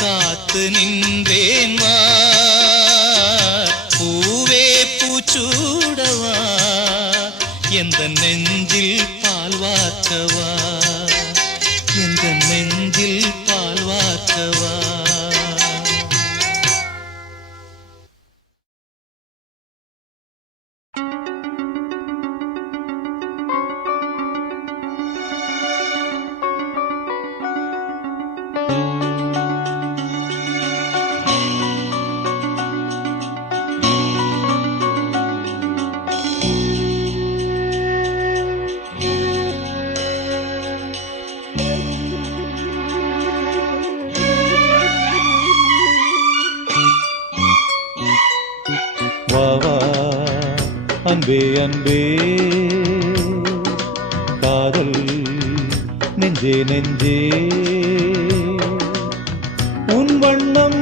காத்து நின்றேன் வா பூவே பூச்சூடவா எந்த நெஞ்சில் பால் வார்த்தவா எந்த நெஞ்சில் பால் வார்த்தவா வா வா அன்பே அன்பே காதல் நெஞ்சே நெஞ்சே உன் வண்ணம்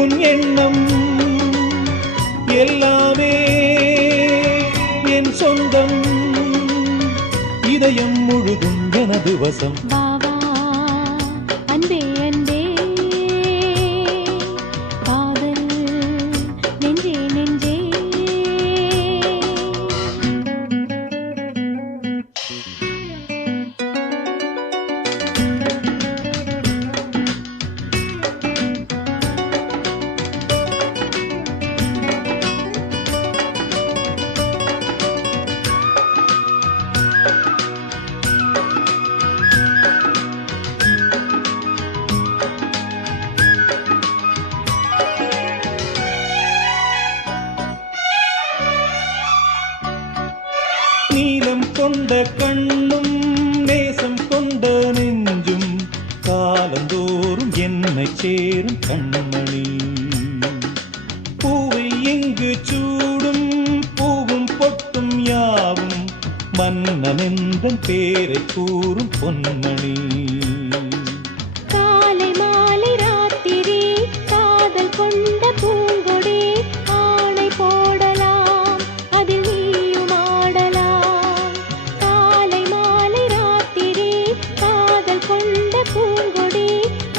உன் எண்ணம் எல்லாமே என் சொந்தம் இதயம் முழுதும் எனது வசம் வா வா அன்பே அன்பே காதல் நெஞ்சே நெஞ்சே கொண்ட கண்ணும் நேசம் கொண்ட நெஞ்சும் காலந்தோறும் என்னை சேரும் கண்மணி. பூவை எங்கு சூடும் பூவும் பொட்டும் யாவும் மன்னனெந்தன் பேரை கூறும் பொன்மணி. காலை மாலை ராத்திரி காதல் கொண்ட பூங்கொடி ஆணை போடலாம் அதில் நீயும் ஆடலாம். காலை மாலை ராத்திரி காதல் கொண்ட பூங்கொடி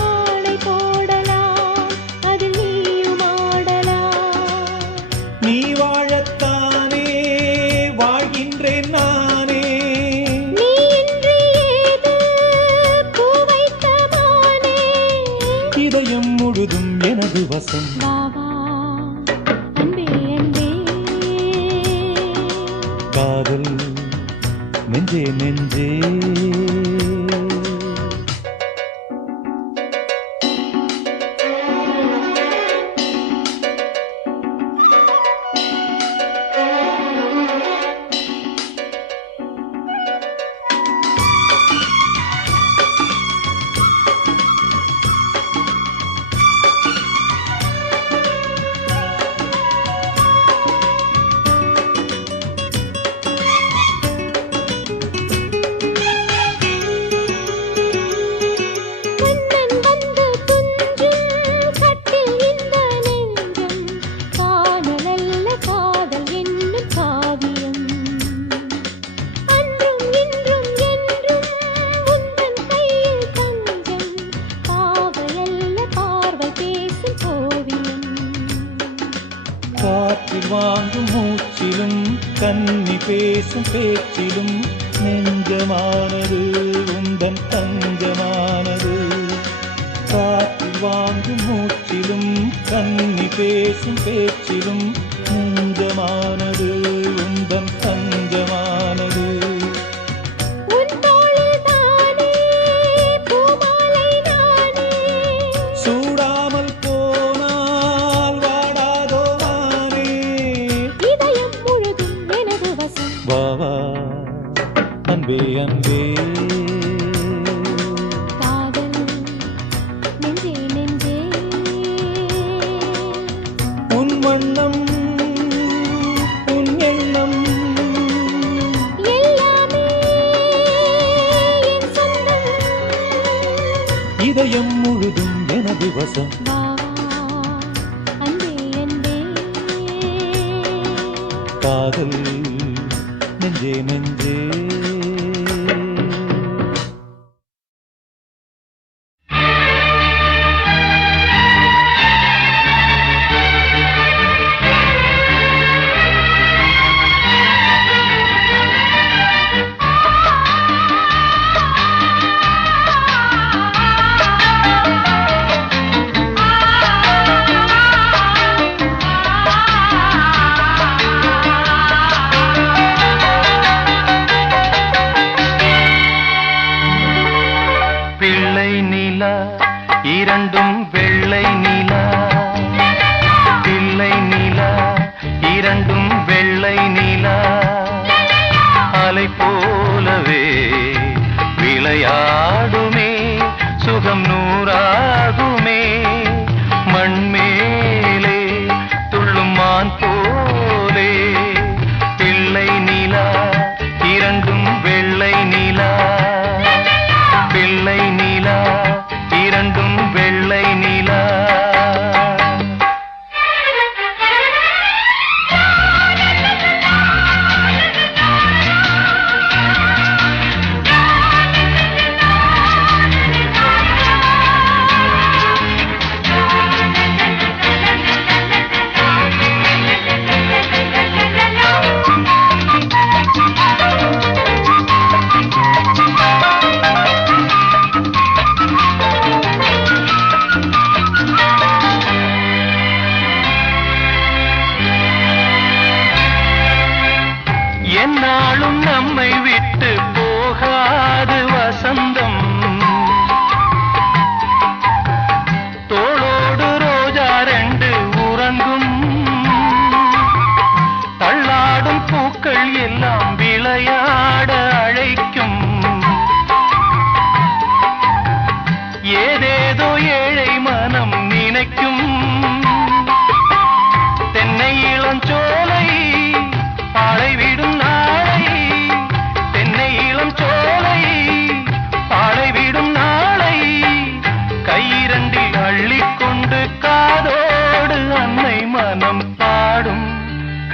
ஆணை போடலாம் அதில் நீயும் ஆடலாம். நீ வாழத்தானே வாழ்கின்றேன் நானே. நீ இன்றி ஏது பூ வைத்த மானே. இதயம் முழுதும் எனது வசம். வா வா அன்பே அன்பே. காதல் நெஞ்சே நெஞ்சே. கண்ணன் வந்து துஞ்சும் கட்டில் இந்த நெஞ்சம் காணலல்ல காதல் என்னும் காவியம். அன்றும் இன்றும் என்றும் உந்தன் கையில் தஞ்சம் பாவையல்ல பார்வை பேசும் ஓவியம். காற்றில் வாங்கும் மூச்சிலும் கன்னி பேசும் பேச்சிலும் நெஞ்சமானது உந்தன் தஞ்சமானது. காற்றில் வாங்கும் மூச்சிலும் கன்னி பேசும் பேச்சிலும் நெஞ்சமானது உந்தன் தஞ்சமானது. உன் தோளில் தானே பூமாலை நானே. சூடாமல் போனால் வாடாதோ வானே. இதயம் முழுதும் எனது வசம். வா வா அன்பே அன்பே. காதல் நெஞ்சே நெஞ்சே. உன் வண்ணம் உன் எண்ணம் எல்லாமே என் சொந்தம். இதயம் முழுதும் எனது வசம். வா வா அன்பே அன்பே. காதல் நெஞ்சே நெஞ்சே.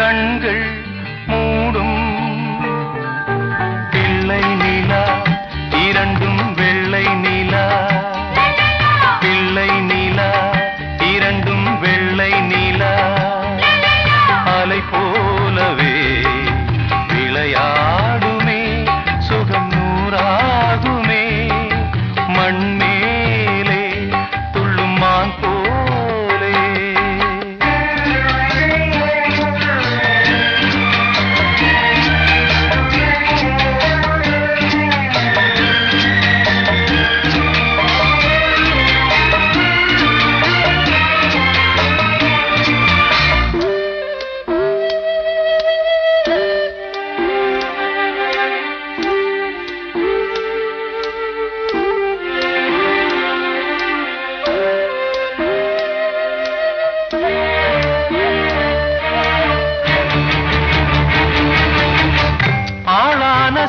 கண்கள் மூடும் பிள்ளை நிலா இரண்டும் வெள்ளை நிலா பிள்ளை நிலா இரண்டும் வெள்ளை நிலா அலை போலவே விளையாடுமே சுகம் நூறாகுமே மண்மேலே துள்ளும் மான் போலே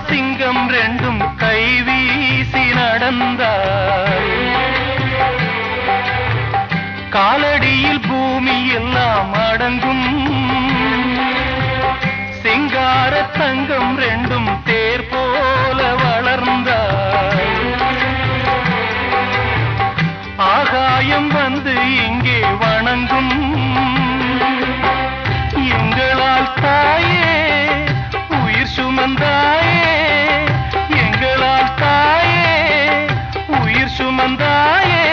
சிங்கம் ரெண்டும் கை வீசி நடந்தார் காலடியில் பூமி எல்லாம் அடங்கும் சிங்கார தங்கம் ரெண்டும் தேர் போல வளர்ந்தார் ஆகாயம் வந்து இங்கே வணங்கும் எங்களால் தாயே உயிர் சுமந்தாயே எங்களால் தாயே உயிர் சுமந்தாயே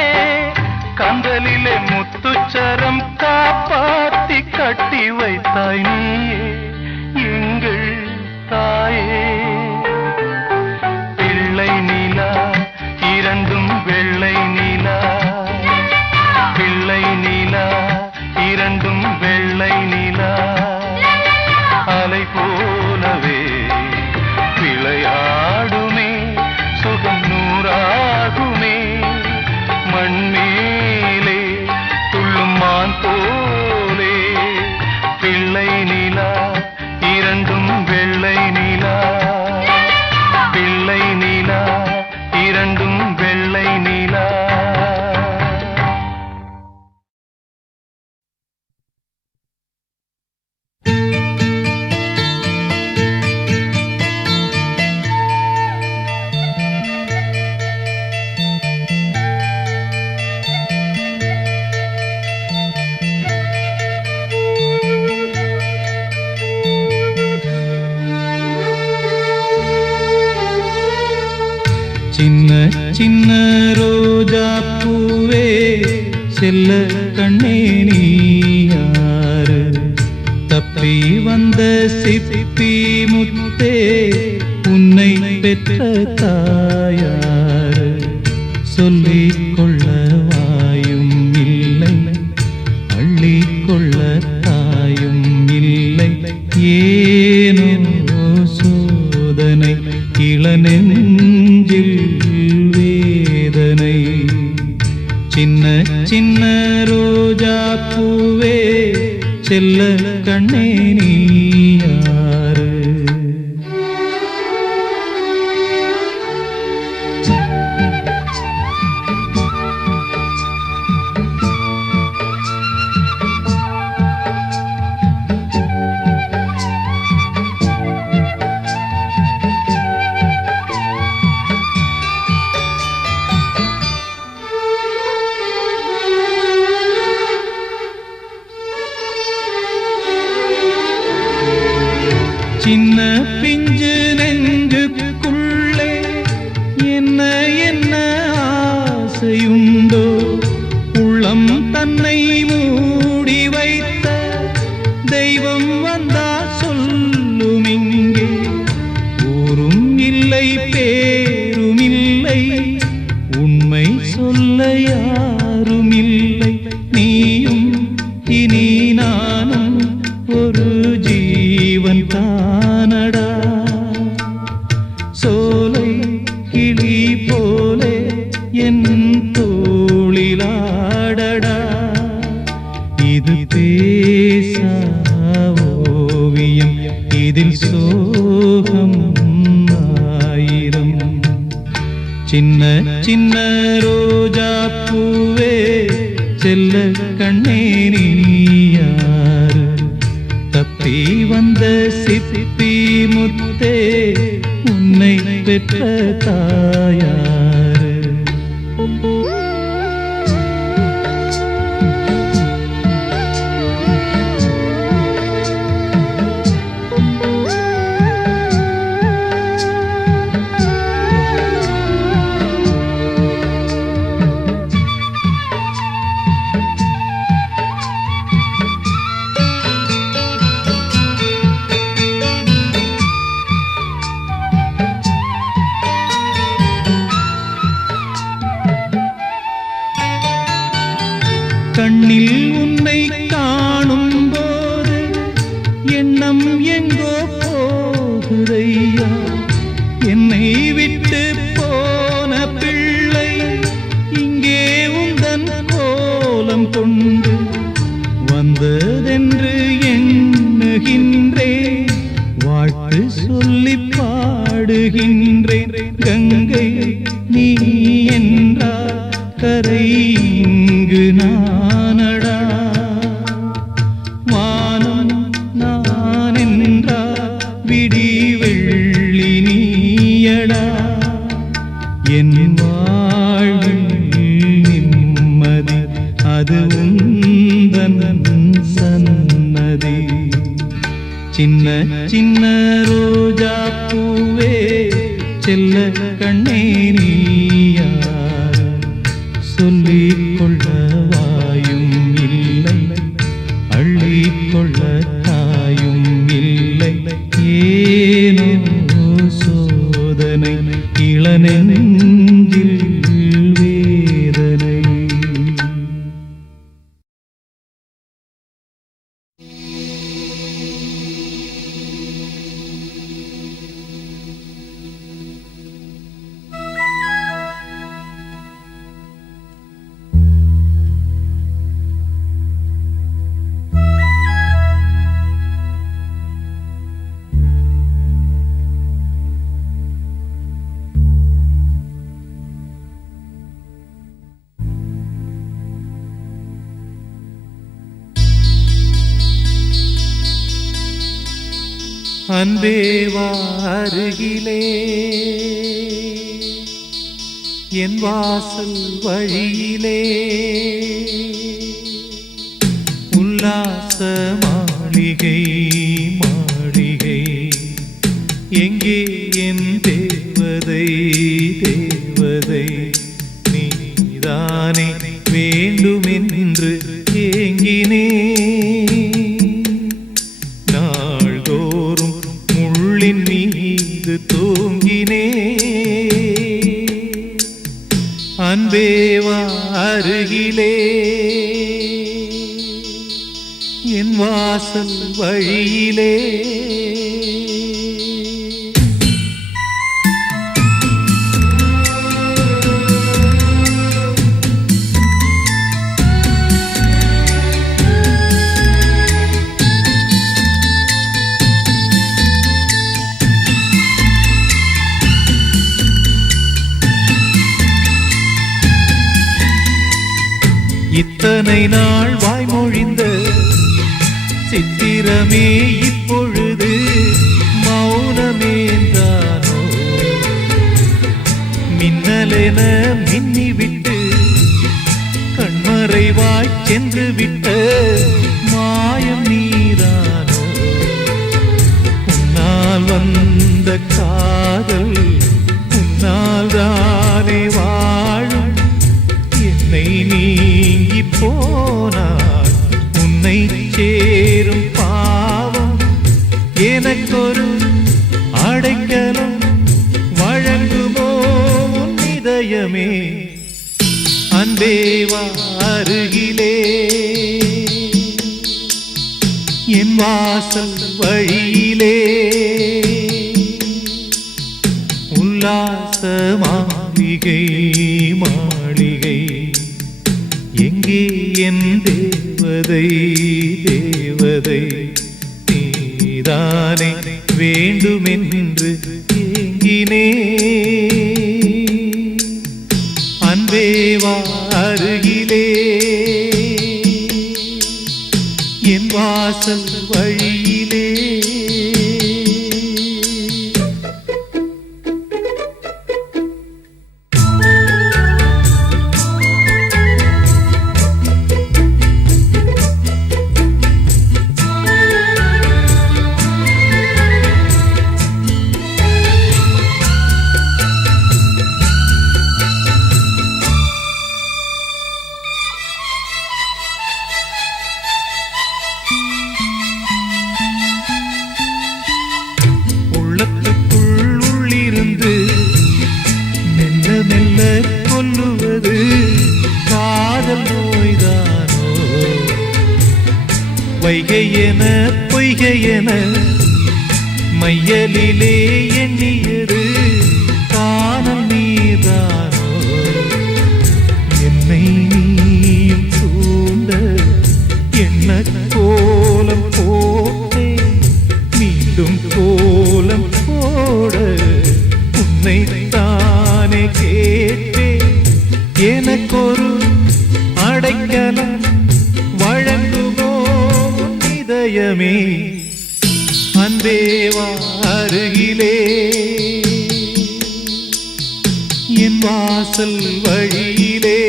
கந்தலிலே முத்துச்சரம் காப்பாத்தி கட்டி வைத்தாய் நீயே எங்கள் தாயே பிள்ளை நிலா இரண்டும் வெள்ளை நிலா பிள்ளை நிலா இரண்டும் வெள்ளை நிலா அலை போலவே விளையாடுமே சுகம் நூறாகுமே மண்மேலே துள்ளும் மான் போலே பிள்ளை நிலா இரண்டும் வெள்ளை நிலா பிள்ளை நிலா இரண்டும் வெள்ளை நிலா சின்ன சின்ன ரோஜா பூவே செல்ல கண்ணே நீ யாரு தப்பி வந்த சிப்பி முத்தே உன்னை பெற்ற தாயாரு சொல்லிக் கொள்ள வாயும் இல்லை அள்ளிக் கொள்ள தாயும் இல்லை ஏனோ சோதனை இளநெஞ்சில் வேதனை சின்ன சின்ன ரோஜா பூவே செல்ல கண்ணே நீ யாரு சின்ன பிஞ்சு நெஞ்சுக்குள்ளே என்ன என்ன ஆசையுண்டோ உள்ளம் தன்னை மூடி வைத்த தெய்வம் வந்தா சொல்லும் இங்கே ஊரும் இல்லை பேரும் இல்லை உண்மை சொல்ல யாரும் இல்லை நீயும் இனி நானும் ஒரு ஜீவன் தானடா சோலை கிளி போலே என் தோளிலாடடா இது பேசா ஓவியம் இதில் சோகம் ஆயிரம் சின்ன சின்ன ரோஜா பூவே செல்ல கண்ணே நீ யாரு தப்பி முத்தே உன்னை பெற்ற தாயாரு. கண்ணில் உன்னை காணும் போது எண்ணம் எங்கோ போகுதையா. என்னை விட்டு போன பிள்ளை இங்கே உந்தன் கோலம் கொண்டு வந்ததென்று எண்ணுகின்றேன். வாழ்த்து சொல்லி பாடுகின்றேன். கங்கை நீ என்றால் கரை இங்கு நானடா. வானம் நான் என்றால் விடி வெள்ளி நீயடா. என் வாழ்வில் நிம்மதி அது உந்தன் சன்னதி. சின்ன சின்ன ரோஜா பூவே செல்ல கண்ணே நீயார். சொல்லிக் கொள்ள வாயும் இல்லை, அள்ளிக்கொள்ள தாயும் இல்லை. ஏனோ சோதனை இளநெஞ்சில் வேதனை. அன்பே வா அருகிலே என் வாசல் வழியிலே. உல்லாச மாளிகை மாளிகை எங்கே என் தேவதை தேவதை. நீதானே வேண்டுமென்று ஏங்கினே. நாள்தோறும் முள்ளின் மீது தூங்கினே. அன்பே வா அருகிலே என் வாசல் வழியிலே. இத்தனை நாள் வாய்மொழிந்த சித்திரமே இப்பொழுது மௌனமேந்தானோ. மின்னலென மின்னிவிட்டு கண்மறைவாய் சென்று விட்ட மாயம் நீதானோ. உன்னால் வந்த காதல் உன்னால் தானே வாழும். என்னை நீங்கி போனார் உன்னை சேரும் பாவம். எனக்கொரு அடைக்கலம் வழங்குமோ உன் இதயமே. அன்பே வா அருகிலே என் வாசல் வழியிலே. உல்லாச மாளிகை மாளிகை எங்கே என் தேவதை தேவதை. நீதானே வேண்டுமென்று ஏங்கினே. அன்பே வா அருகிலே என் வாசல் வழியிலே. வைகையென பொய்கையென மையலிலே எண்ணியது காணல் நீதானோ என்னை நீயும் தூண்ட என்ன கோலம் போட்டே மீண்டும் கோலம் போட உன்னை தானே கேட்டே எனக்கொரு அடைக்கலம் வழங்குமோ உன் இதயமே அன்பேவா அருகிலே என் வாசல் வழியிலே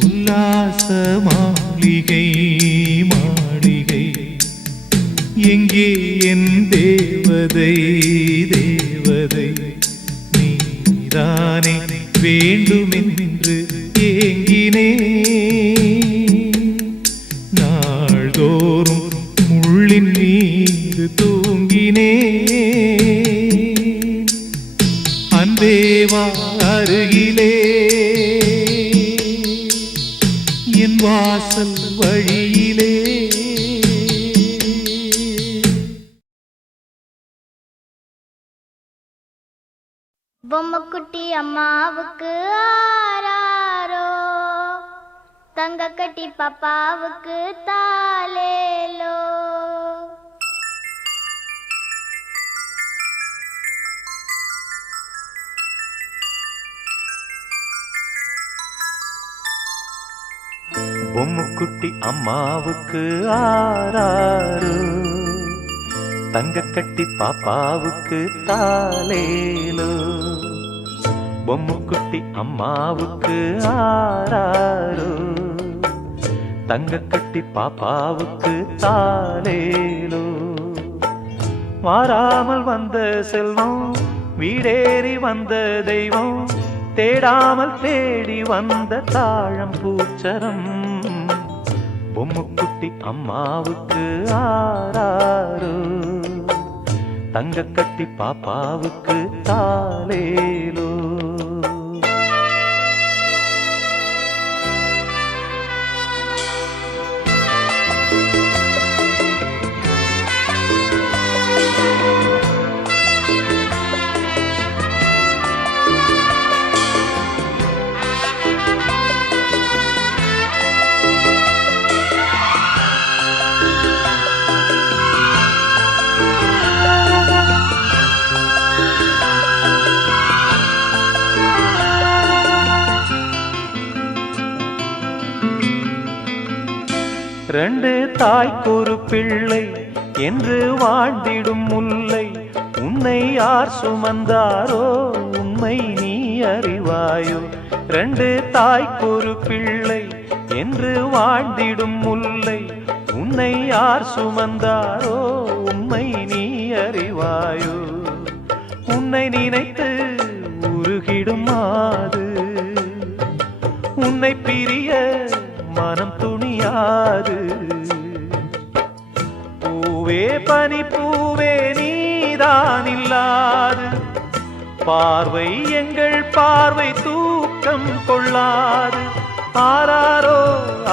உல்லாச மாளிகை மாளிகை எங்கே என் தேவதை தேவதை நீதானே வேண்டுமென்று ஏங்கினே நாள்தோறும் முள்ளின் மீது தூங்கினே அன்பேவா அருகிலே என் வாசல் வழியிலே பொம்மைக்குட்டி அம்மாவுக்கு ஆராரோ தங்க கட்டி பாப்பாவுக்கு தாலேலோ பொம்முக்குட்டி அம்மாவுக்கு ஆராரு தங்கக்கட்டி பாப்பாவுக்கு தாலேலோ பொம்முக்குட்டி அம்மாவுக்கு ஆராரு தங்கக்கட்டி பாப்பாவுக்கு தாலேலோ மாறாமல் வந்த செல்வம் வீடேறி வந்த தெய்வம் தேடாமல் தேடி வந்த தாழம் பூச்சரம் பொம்முக்குட்டி அம்மாவுக்கு ஆராரு தங்கக்கட்டி பாப்பாவுக்கு தாலேலோ ரெண்டு தாய்க்கொரு பிள்ளை என்று வாழ்ந்திடும் முல்லை உன்னை யார் சுமந்தாரோ உண்மை நீ அறிவாயோ ரெண்டு தாய்க்கொரு பிள்ளை என்று வாழ்ந்திடும் முல்லை உன்னை யார் சுமந்தாரோ உண்மை நீ அறிவாயோ உன்னை நினைத்து உருகிடும் மாது உன்னை பிரிய மனம் துணியாது பூவே பனி பூவே நீதான் இல்லாது பார்வை எங்கள் பார்வை தூக்கம் கொள்ளாது ஆராரோ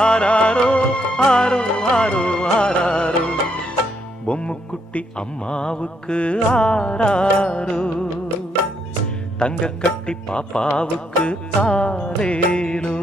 ஆராரோ ஆரோ ஆரோ ஆராரோ பொம்முக்குட்டி அம்மாவுக்கு ஆராரோ தங்கக்கட்டி பாப்பாவுக்கு தாலேலோ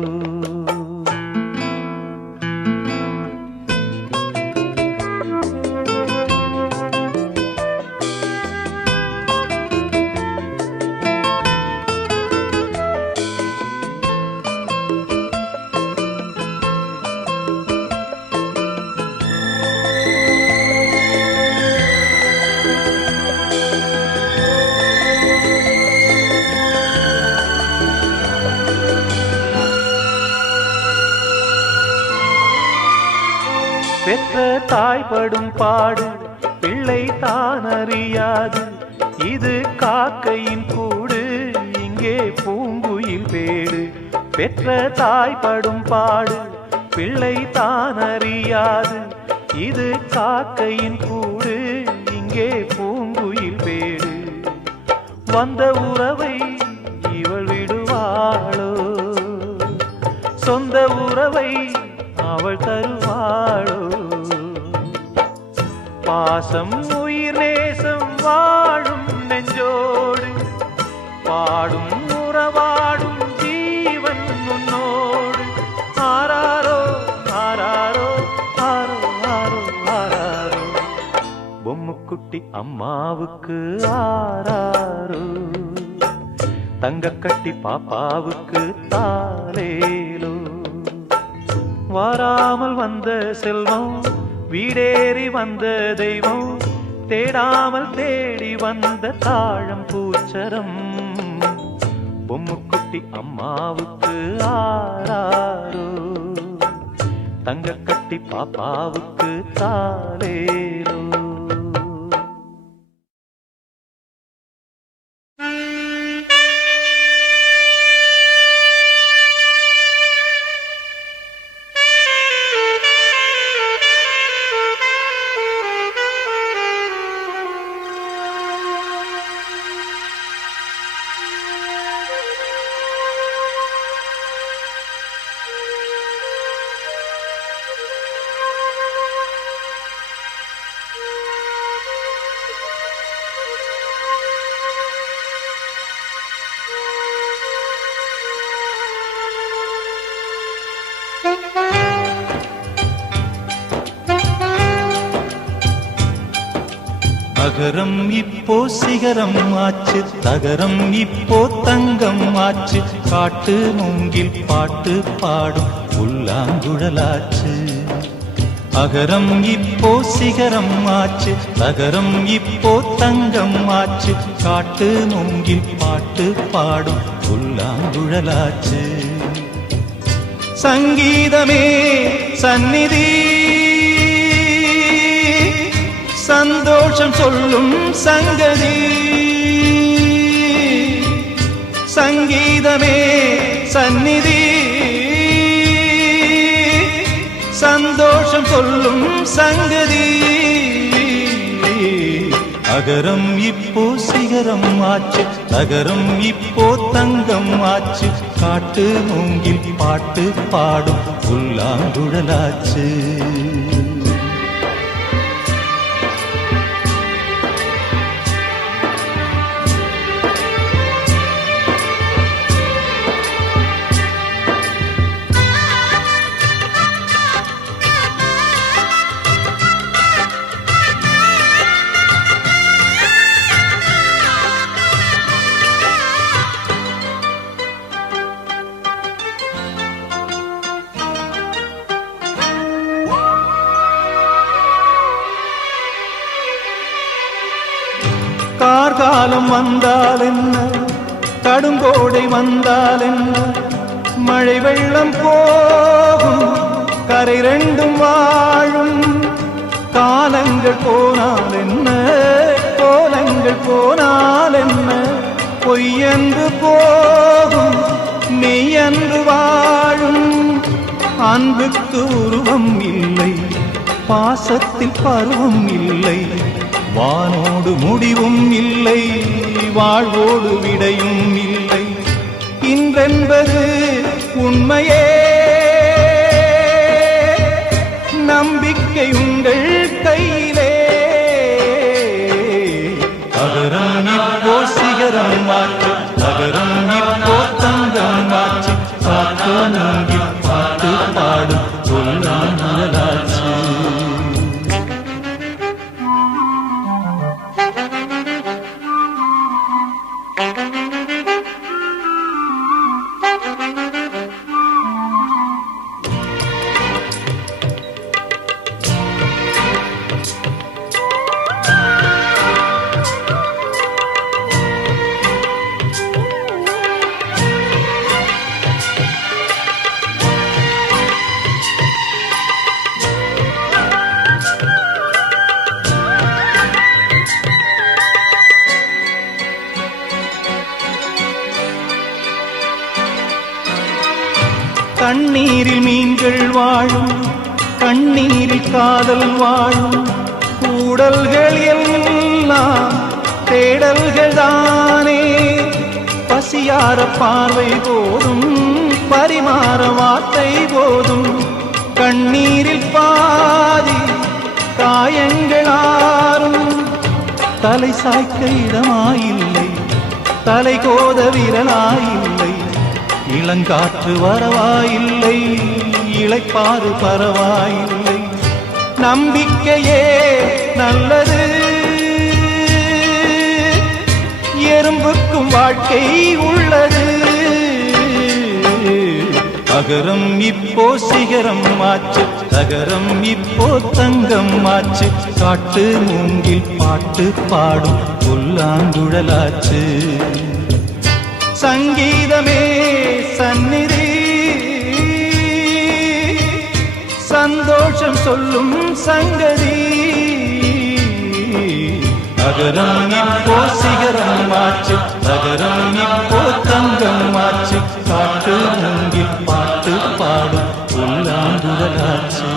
பெற்ற தாய்படும் பாடு பிள்ளை தான் அறியாது இது காக்கையின் கூடு இங்கே பூங்குயில் வேடு பெற்ற தாய்படும் பாடு பிள்ளை தான் அறியாது இது காக்கையின் கூடு இங்கே பூங்குயில் வேடு வந்த உறவை இவள் விடுவாளோ சொந்த உறவை அவள் தருவாளோ பாசம் உயிர் நேசம் வாழும் நெஞ்சோடு பாடும் உறவாடும் ஜீவன் உன்னோடு ஆராரோ ஆராரோ ஆரோ ஆரோ ஆராரோ பொம்முக்குட்டி அம்மாவுக்கு ஆராரோ தங்கக்கட்டி பாப்பாவுக்கு தாலேலோ வாராமல் வந்த செல்வம் வீடேறி வந்த தெய்வம் தேடாமல் தேடி வந்த தாழம் பூச்சரம் பொம்முக்குட்டி அம்மாவுக்கு ஆராரோ தங்கக்கட்டி பாப்பாவுக்கு தாலேலோ அகரம் இப்போ சிகரம் ஆச்சு தகரம் இப்போ தங்கம் ஆச்சு காட்டு மூங்கில் பாட்டு பாடும் புல்லாங்குழலாச்சு அகரம் இப்போ சிகரம் ஆச்சு தகரம் இப்போ தங்கம் ஆச்சு காட்டு மூங்கில் பாட்டு பாடும் புல்லாங்குழலாச்சு சங்கீதமே சந்நிதி சந்தோஷம் சொல்லும் சங்கதி சங்கீதமே சந்நிதி சந்தோஷம் சொல்லும் சங்கதி அகரம் இப்போ சிகரம் ஆச்சு தகரம் இப்போ தங்கம் ஆச்சு காட்டு மூங்கில் பாட்டு பாடும் புல்லாங்குழலாச்சு கார்காலம் வந்தால் என்ன கடுங்கோடை வந்தால் என்ன மழை வெள்ளம் போகும் கரை ரெண்டும் வாழும் காலங்கள் போனால் என்ன கோலங்கள் போனால் என்ன பொய்யன்று போகும் மெய்யன்று வாழும் அன்புக்கு உருவம் இல்லை பாசத்தில் பருவம் இல்லை வானோடு முடிவும் இல்லை வாழ்வோடு விடையும் இல்லை இன்றென்பது உண்மையே நம்பிக்கை உங்கள் கையிலே அகரம் இப்போ சிகரம் ஆச்சு அகரம் இப்போ தங்கம் ஆச்சு காட்டு மூங்கில் பாட்டு பாடும் புல்லாங்குழலாச்சு கண்ணீரில் மீன்கள் வாழும் கண்ணீரில் காதல் வாழும் கூடல்கள் எல்லாம் தேடல்கள் தானே பசியார பார்வை போதும் பரிமாற வார்த்தை போதும் கண் சாய்க்க இடமாயில்லை, தலை கோத விரலாயில்லை, இளங்காற்று வரவாயில்லை, இளைப்பாறு பரவாயில்லை. நம்பிக்கையே நல்லது, எறும்புக்கும் வாழ்க்கை உள்ளது. அகரம் இப்போ சிகரம் ஆச்சு, தகரம் இப்போ தங்கம் ஆச்சு. காட்டு மூங்கில் பாட்டு பாடும் புல்லாங்குழலாச்சு. சங்கீதமே சந்நிதி, சந்தோஷம் சொல்லும் சங்கதி. அகரம் இப்போ சிகரம் ஆச்சு, தகரம் இப்போ தங்கம் ஆச்சு. காட்டு மூங்கில் பாட்டு பாடும் புல்லாங்குழலாச்சு.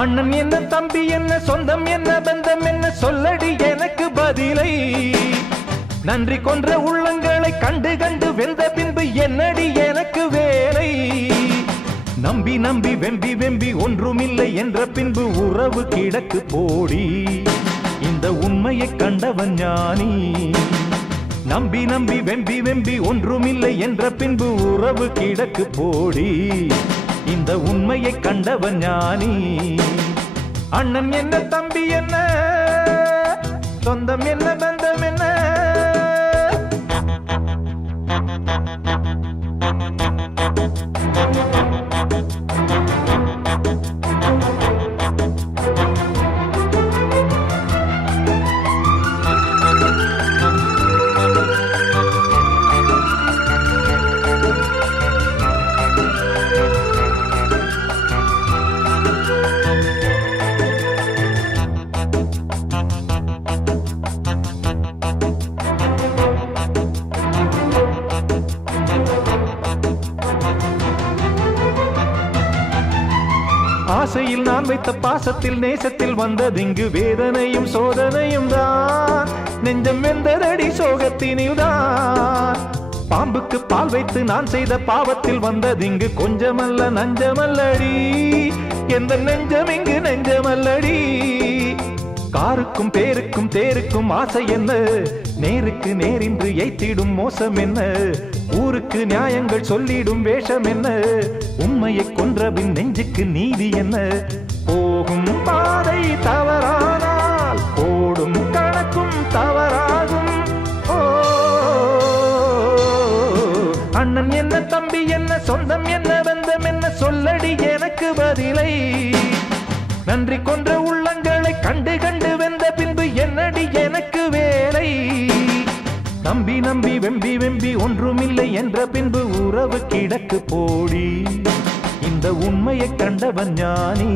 அண்ணன் என்ன, தம்பி என்ன, சொந்தம் என்ன, பந்தம் என்ன, சொல்லடி எனக்கு பதிலை. நன்றி கொன்ற உள்ளங்களை கண்டு கண்டு வெந்த பின்பு என்னடி எனக்கு வேலை. நம்பி நம்பி வெம்பி வெம்பி ஒன்றுமில்லை என்ற பின்பு உறவு கிடக்கு போடி. இந்த உண்மையை கண்டவன் ஞானி. நம்பி நம்பி வெம்பி வெம்பி ஒன்றுமில்லை என்ற பின்பு உறவு கிடக்கு போடி. இந்த உண்மையை கண்டவன் ஞானி. அண்ணன் என்ன, தம்பி என்ன, சொந்தம் என்ன, பந்தம் என்ன. ஆசையில் நான் வைத்த பாசத்தில் நேசத்தில் வந்ததிங்கு வேதனையும் சோதனையும் தான். நெஞ்சம் வெந்ததடி சோகத்தினில் தான். பாம்புக்கு பால் வைத்து நான் செய்த பாவத்தில் வந்ததிங்கு கொஞ்சமல்ல நஞ்சமல்லடி. எந்த நெஞ்சம் இங்கு நெஞ்சமல்லடி. காருக்கும் பேருக்கும் தேருக்கும் ஆசை என்ன, நேருக்கு நேரின்று எய்த்திடும் மோசம் என்ன. ஊருக்கு நியாயங்கள் சொல்லிடும் வேஷம் என்ன, உண்மையை கொன்றபின் நெஞ்சுக்கு நீதி என்ன. போகும் பாதை தவறானால் போடும் கணக்கும் தவறாகும். ஓ அண்ணன் என்ன, தம்பி என்ன, சொந்தம் என்ன, பந்தம் என்ன, சொல்லடி எனக்கு பதிலை. நன்றி கொன்ற உள்ளங்களை கண்டு கண்டு வெந்த பின்பு என்னடி எனக்கு வேலை. நம்பி நம்பி வெம்பி வெம்பி ஒன்றுமில்லை என்ற பின்பு உறவு கிடக்கு போடி. இந்த உண்மையை கண்டவன் ஞானி.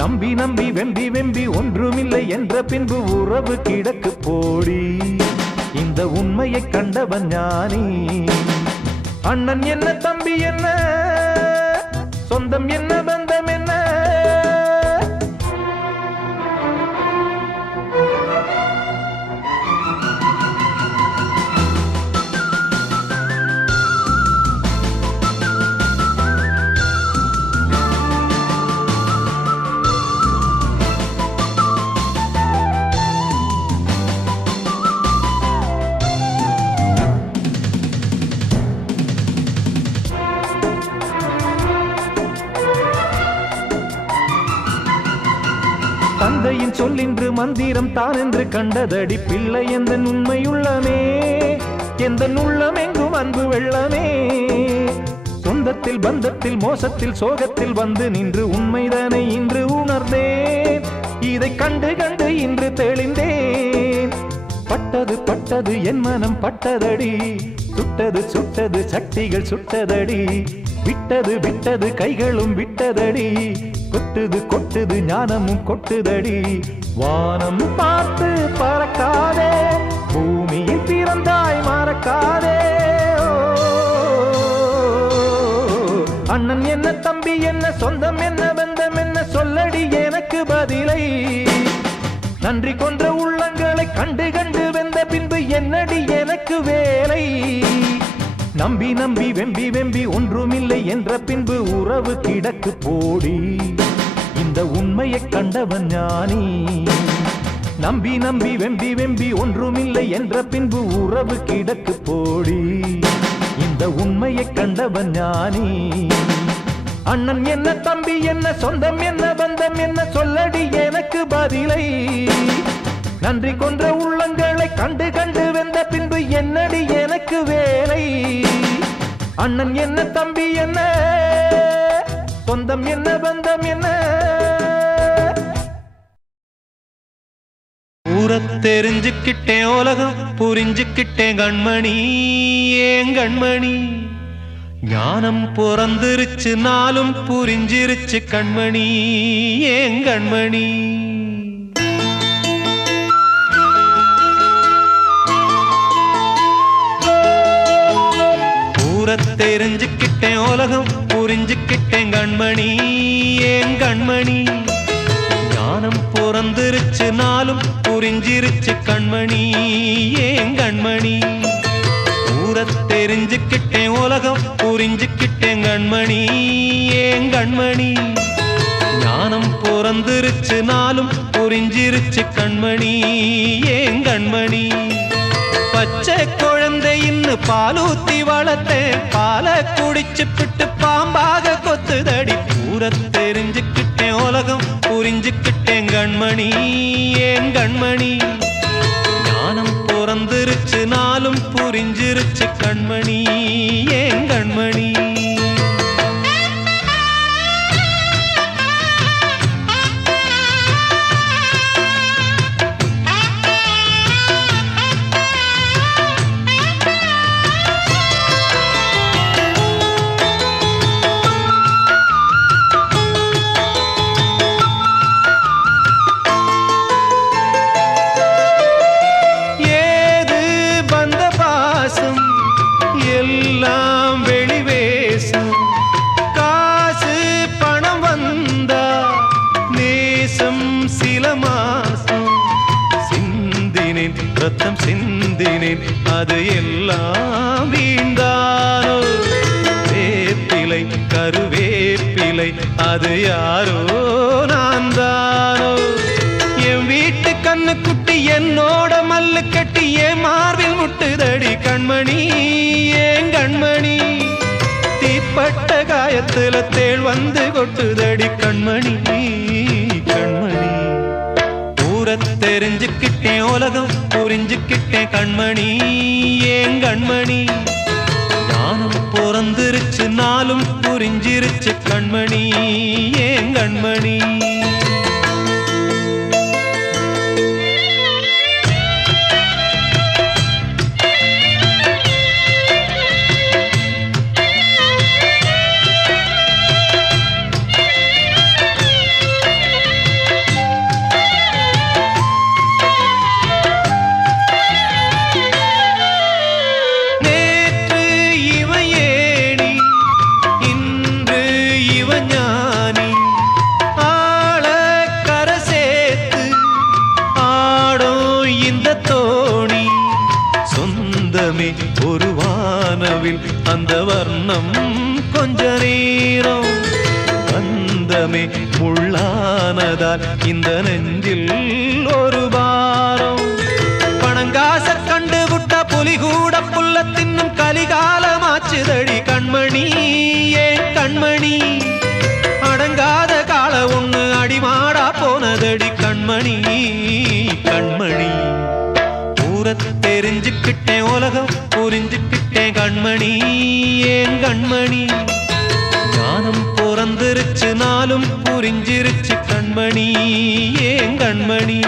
நம்பி நம்பி வெம்பி வெம்பி ஒன்றுமில்லை என்ற பின்பு உறவு கிடக்கு போடி. இந்த உண்மையை கண்டவன் ஞானி. அண்ணன் என்ன, தம்பி என்ன, சொந்தம் என்ன, பந்தம் என்ன. தந்தையின் சொல்லின்று மந்திரம் தான் என்று கண்டதடி பிள்ளை. எந்த உண்மையுள்ளமே, எந்த உள்ளம் எங்கும் அன்பு வெள்ளமே. சொந்தத்தில் பந்தத்தில் மோசத்தில் சோகத்தில் வந்து நின்று உண்மைதானே இன்று உணர்ந்தேன். இதை கண்டு கண்டு இன்று தெளிந்தேன். பட்டது பட்டது என் மனம் பட்டதடி. சுட்டது சுட்டது சட்டிகள் சுட்டதடி. விட்டது விட்டது கைகளும் விட்டதடி. கொட்டுது கொட்டுது ஞானமும் கொட்டுதடி வானம் பார்த்து பறக்காதே பூமியில் பிறந்தாய் மறக்காதே அண்ணன் என்ன தம்பி என்ன சொந்தம் என்ன பந்தம் என்ன சொல்லடி எனக்கு பதிலை நன்றி கொன்ற உள்ளங்களை கண்டு கண்டு வெந்த பின்பு என்னடி எனக்கு வேலை நம்பி நம்பி வெம்பி வெம்பி ஒன்றுமில்லை என்ற பின்பு உறவு கிடக்கு போடி இந்த உண்மையை கண்டவன் ஞானி நம்பி நம்பி வெம்பி வெம்பி ஒன்றுமில்லை என்ற பின்பு உறவு கிடக்கு போடி இந்த உண்மையை கண்டவன் ஞானி அண்ணன் என்ன தம்பி என்ன சொந்தம் என்ன பந்தம் என்ன சொல்லடி எனக்கு பதிலை நன்றி கொன்ற உள்ளங்களை கண்டு கண்டு வெந்த பின்பு என்னடி எனக்கு வேலை அண்ணன் என்ன தம்பி என்ன சொந்தம் என்ன பந்தம் என்ன ஊரத் தெரிஞ்சுக்கிட்டேன் உலகம் புரிஞ்சுக்கிட்டேன் கண்மணி ஏன் கண்மணி ஞானம் பிறந்திருச்சு நாளும் புரிஞ்சிருச்சு கண்மணி ஏன் கண்மணி ஊரத் தெரிஞ்சுக்கிட்டேன் உலகம் புரிஞ்சுக்கிட்டேன் கண்மணி ஏன் கண்மணி ஞானம் பிறந்திருச்சு நாளும் புரிஞ்சிருச்சு கண்மணி ஏன் கண்மணி ஊரத் தெரிஞ்சுக்கிட்டேன் உலகம் புரிஞ்சுக்கிட்டேன் கண்மணி ஏன் கண்மணி ஞானம் பிறந்திருச்சு நாளும் புரிஞ்சிருச்சு கண்மணி ஏன் கண்மணி பச்சை குழந்தை இன்னும் பாலூத்தி வளர்த்தேன் பாலை குடிச்சு பிட்டு பாம்பாக கொத்துதடி ஊரத் தெரிஞ்சுக்கிட்டேன் உலகம் புரிஞ்சுக்கிட்டேன் கண்மணி ஏன் கண்மணி ஞானம் பிறந்திருச்சு நாளும் புரிஞ்சிருச்சு கண்மணி ஏன் கண்மணி எல்லாம் வெளிவேசம் காசு பணம் வந்தா நேசம் சில மாசம் சிந்தினேன் ரத்தம் சிந்தினேன் அது எல்லாம் வீண்டானோ வேப்பிலை கருவேப்பிலை அது யாரோ நான் தானோ என் வீட்டு கண்ணு குட்டி என்னோட மல்லு கட்டி என் மார்பில் முட்டுதடி கண்மணி ஏன் கண்மணி தீப்பட்ட காயத்துல தேள் வந்து கொட்டுதடி கண்மணி கண்மணி ஊரத் தெரிஞ்சுக்கிட்டேன் உலகம் புரிஞ்சுக்கிட்டேன் கண்மணி ஏன் கண்மணி ஞானம் பிறந்திருச்சு நாளும் புரிஞ்சிருச்சு கண்மணி ஏன் கண்மணி ஒரு வானவில் அந்த வர்ணம் கொஞ்ச நேரம் வந்தமே முள்ளானதால் இந்த நெஞ்சில் ஒரு பாரம் பணங்காச கண்டு விட்ட புலி கூட புல்ல தின்னும் கலிகாலமாச்சுதடி கண்மணி ஏன் கண்மணி அடங்காத கால ஒண்ணு அடிமாடா போனதடி கண்மணி கண்மணி ஊரத் தெரிஞ்சுக்கிட்டேன் உலகம் புரிஞ்சுக்கிட்டேன் கண்மணி ஏன் கண்மணி ஞானம் பிறந்திருச்சு நாளும் புரிஞ்சிருச்சு கண்மணி ஏன் கண்மணி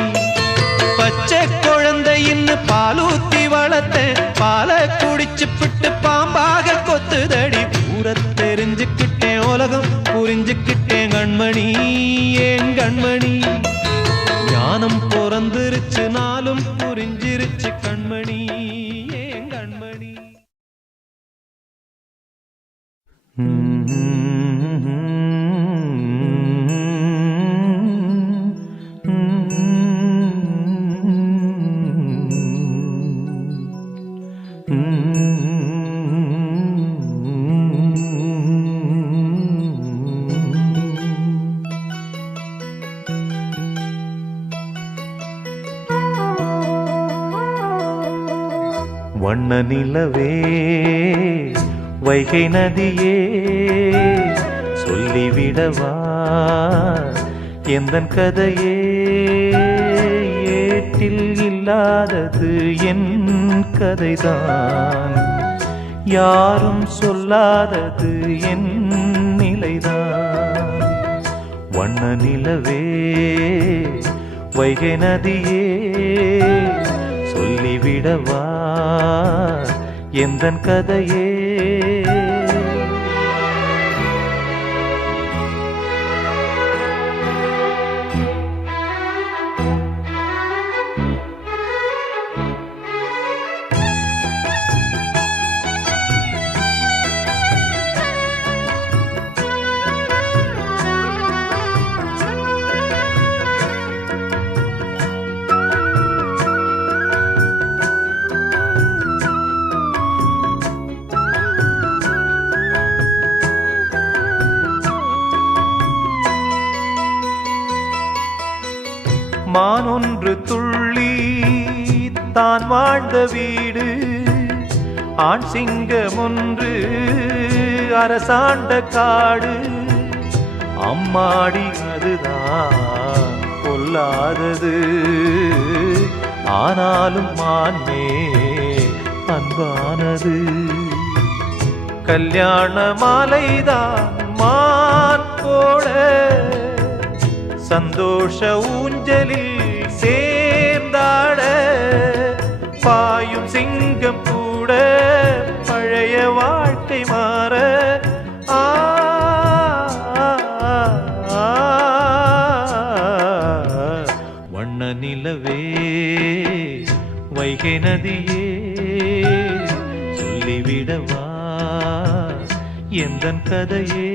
பச்சை குழந்தை இன்னும் பாலூத்தி வளர்த்தேன் பாலை குடிச்சு பிட்டு பாம்பாக கொத்துதடி ஊரத் தெரிஞ்சுக்கிட்டேன் உலகம் புரிஞ்சுக்கிட்டேன் கண்மணி கண்மணி ஏன் கண்மணி ஞானம் பிறந்திருச்சு நாளும் புரிஞ்சிருச்சு கண்மணி ஏன் கண்மணி வண்ண நிலவே வைகை நதியே சொல்லிவிடவா எந்தன் கதையே ஏட்டில் இல்லாதது என் கதைதான் யாரும் சொல்லாதது என் நிலைதான் வண்ண நிலவே வைகை நதியே சொல்லிவிடவா எந்தன் கதையே மானொன்று துள்ளி தான் வாழ்ந்த வீடு ஆண் சிங்கம் ஒன்று அரசாண்ட காடு அம்மாடி அதுதான் கொல்லாதது ஆனாலும் மான்மே அன்பானது கல்யாண மாலைதான் மான் போட சந்தோஷ ஊஞ்சலில் சேர்ந்தாட பாயும் சிங்கம் கூட பழைய வாழ்க்கை மாற வண்ண நிலவே வைகை நதியே சொல்லிவிடவா எந்தன் கதையே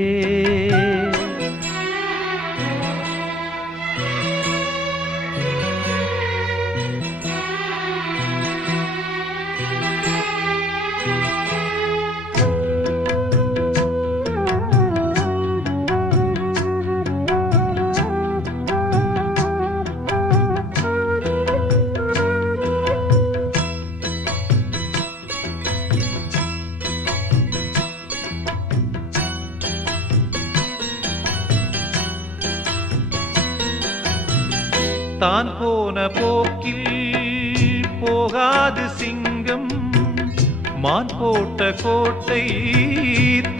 தான் போன போக்கில் போகாது சிங்கம் மான் போட்ட கோட்டை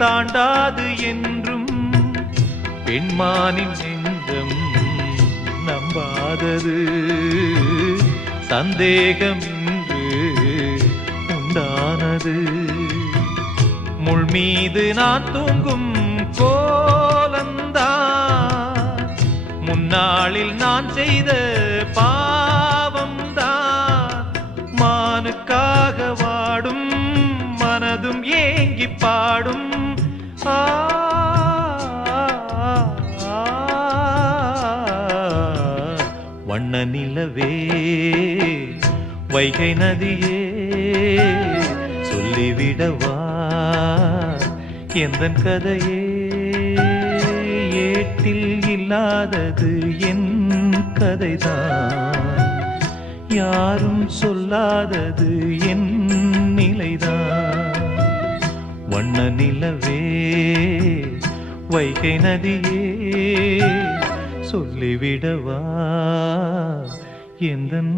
தாண்டாது என்றும் பெண்மானின் நெஞ்சம் நம்பாதது சந்தேகம் இன்று உண்டானது முள் மீது நான் தூங்கும் கோலந்தான் முன்னாளில் நான் செய்த பாவம்தான் மானுக்காக வாடும் மனதும் ஏங்கி பாடும் வண்ண நிலவே வைகை நதியே சொல்லிவிடவா எந்தன் கதையே ஏட்டில் இல்லாதது என் கதைதான் யாரும் சொல்லாதது என் நிலைதான் வண்ண நிலவே வைகை நதியே சொல்லிவிடவா எந்தன்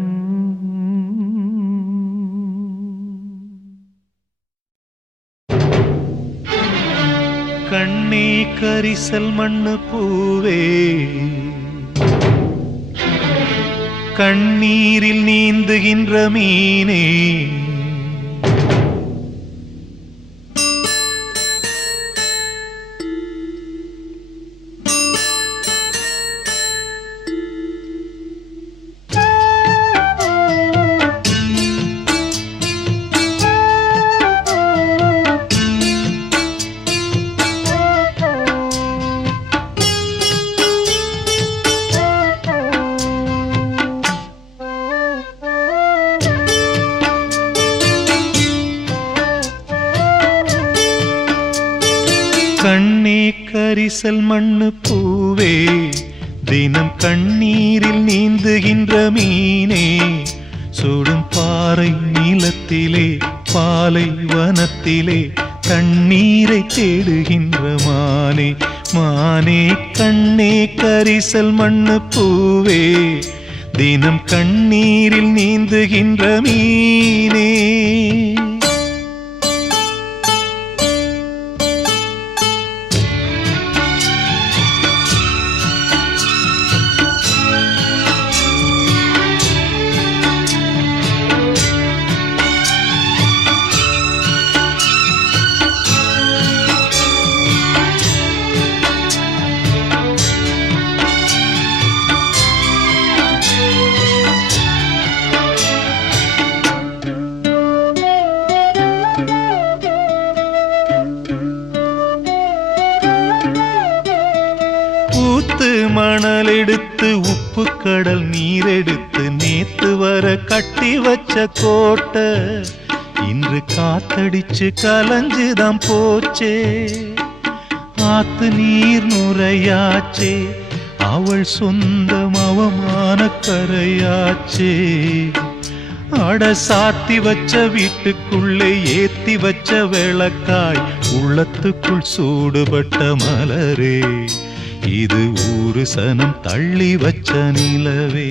கண்ணே கரிசல் மண்ணு பூவே கண்ணீரில் நீந்துகின்ற மீனே கரிசல் மண்ணு பூவே தினம் கண்ணீரில் நீந்துகின்ற மீனே சுடும் பாறை நீளத்திலே பாலை வனத்திலே தண்ணீரை தேடுகின்ற மானே மானே கண்ணே கரிசல் மண்ணு பூவே தினம் கண்ணீரில் நீந்துகின்ற மீனே மணல் எடுத்து உப்பு கடல் நீர் எடுத்து நேத்து வர கட்டி வச்ச கோட்டை இன்று காத்தடிச்சு கலஞ்சுதான் போச்சே ஆத்து நீர் நுரையாச்சே அவள் சொந்தம் அவமான கரையாச்சே அட சாத்தி வச்ச வீட்டுக்குள்ளே ஏத்தி வச்ச விளக்காய் உள்ளத்துக்குள் சூடுபட்ட மலரே இது ஊரு சனம் தள்ளி வச்ச நிலவே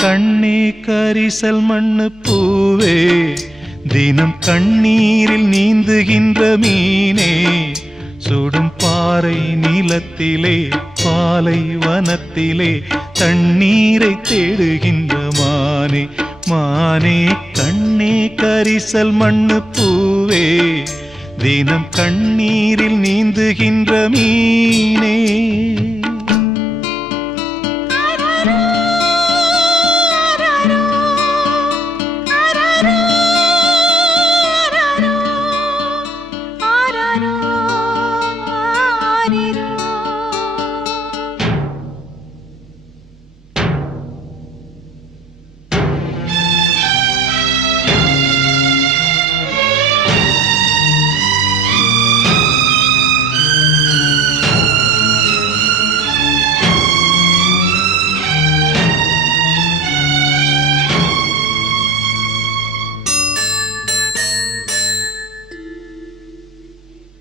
கண்ணே கரிசல் மண்ணு பூவே தினம் கண்ணீரில் நீந்துகின்ற மீனே சுடும் பாறை நீளத்திலே பாலை வனத்திலே தண்ணீரை தேடுகின்ற மானே மானே கண்ணே கரிசல் மண்ணு பூவே தினம் கண்ணீரில் நீந்துகின்ற மீனே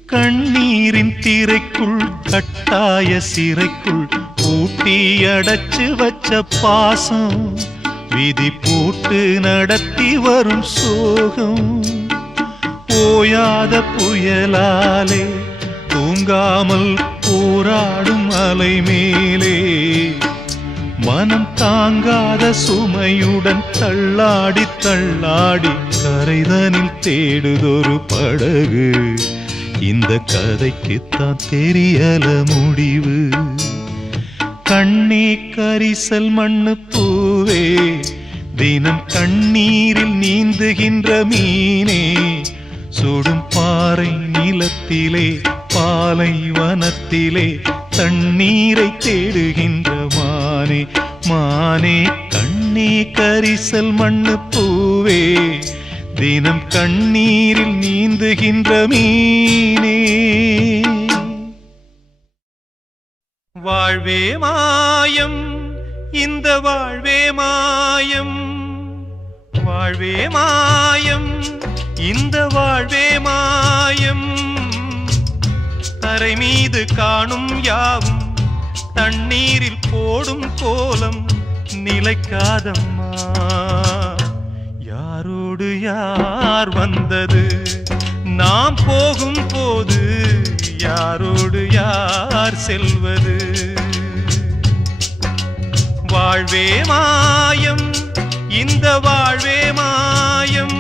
கண்ணீரின் திரைக்குள் கட்டாய சிறைக்குள் பூட்டி அடைச்சு வச்ச பாசம் விதி போட்டு நடத்தி வரும் சோகம் ஓயாத புயலாலே தூங்காமல் போராடும் அலை மேலே மனம் தாங்காத சுமையுடன் தள்ளாடி தள்ளாடி கரைதனில் தேடுதொரு படகு இந்த கதைக்குத்தான் தெரியல முடிவு கண்ணே கரிசல் மண்ணு பூவே தினம் கண்ணீரில் நீந்துகின்ற மீனே சுடும் பாறை நீளத்திலே பாலை வனத்திலே தண்ணீரை தேடுகின்ற மானே மானே கண்ணே கரிசல் மண்ணு பூவே தினம் கண்ணீரில் நீந்துகின்ற மீனே வாழ்வே மாயம் இந்த வாழ்வே மாயம் வாழ்வே மாயம் இந்த வாழ்வே மாயம் தரை மீது காணும் யாவும் தண்ணீரில் போடும் கோலம் நிலைக்காதம்மா யாரோடு யார் வந்தது நாம் போகும் போது யாரோடு யார் செல்வது வாழ்வே மாயம் இந்த வாழ்வே மாயம்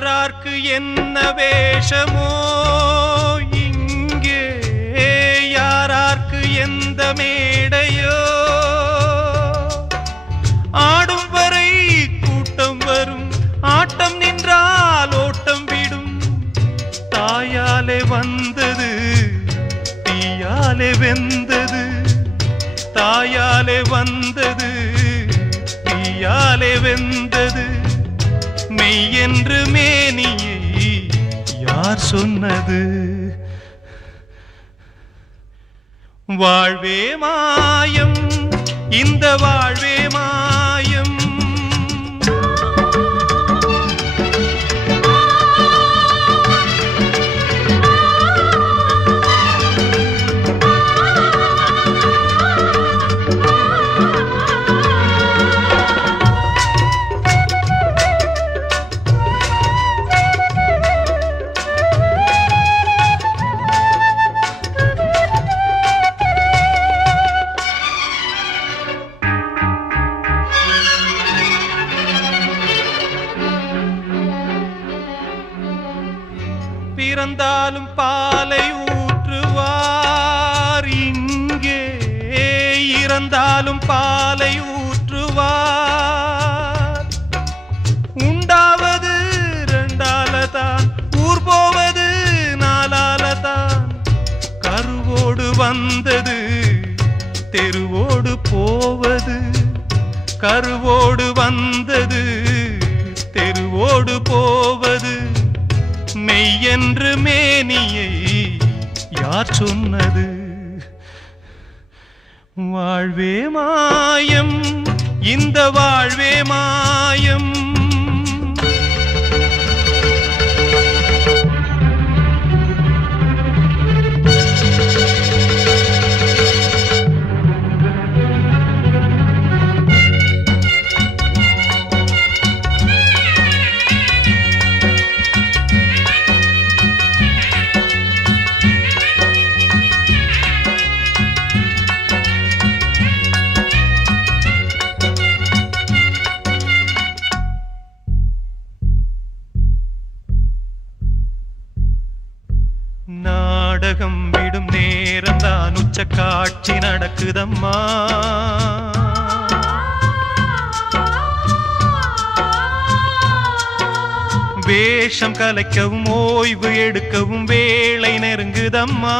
யாரார்க்கு என்ன வேஷமோ இங்கே, யாரார்க்கு எந்த மேடையோ, ஆடும் வரை கூட்டம் வரும், ஆட்டம் நின்றால் ஓட்டம் விடும். தாயாலே வந்தது தீயாலே வெந்தது, தாயாலே வந்தது தீயாலே வெந்தது. மெய் என்று மேனியை யார் சொன்னது? வாழ்வே மாயம், இந்த வாழ்வே மாயம். பிறந்தாலும் பாலை ஊற்றுவார் இங்கே, இறந்தாலும் பாலை ஊற்றுவார். உண்டாவது ரெண்டாலதான், ஊர் போவது நாலாலதான். கருவோடு வந்தது தெருவோடு போவது, கருவோடு வந்தது தெருவோடு போவது. மெய் என்று மேனியை யார் சொன்னது? வாழ்வே மாயம், இந்த வாழ்வே மாயம். நாடகம் விடும் நேரம் தான் உச்ச காட்சி நடக்குதம்மா. வேஷம் கலைக்கவும் ஓய்வு எடுக்கவும் வேளை நெருங்குதம்மா.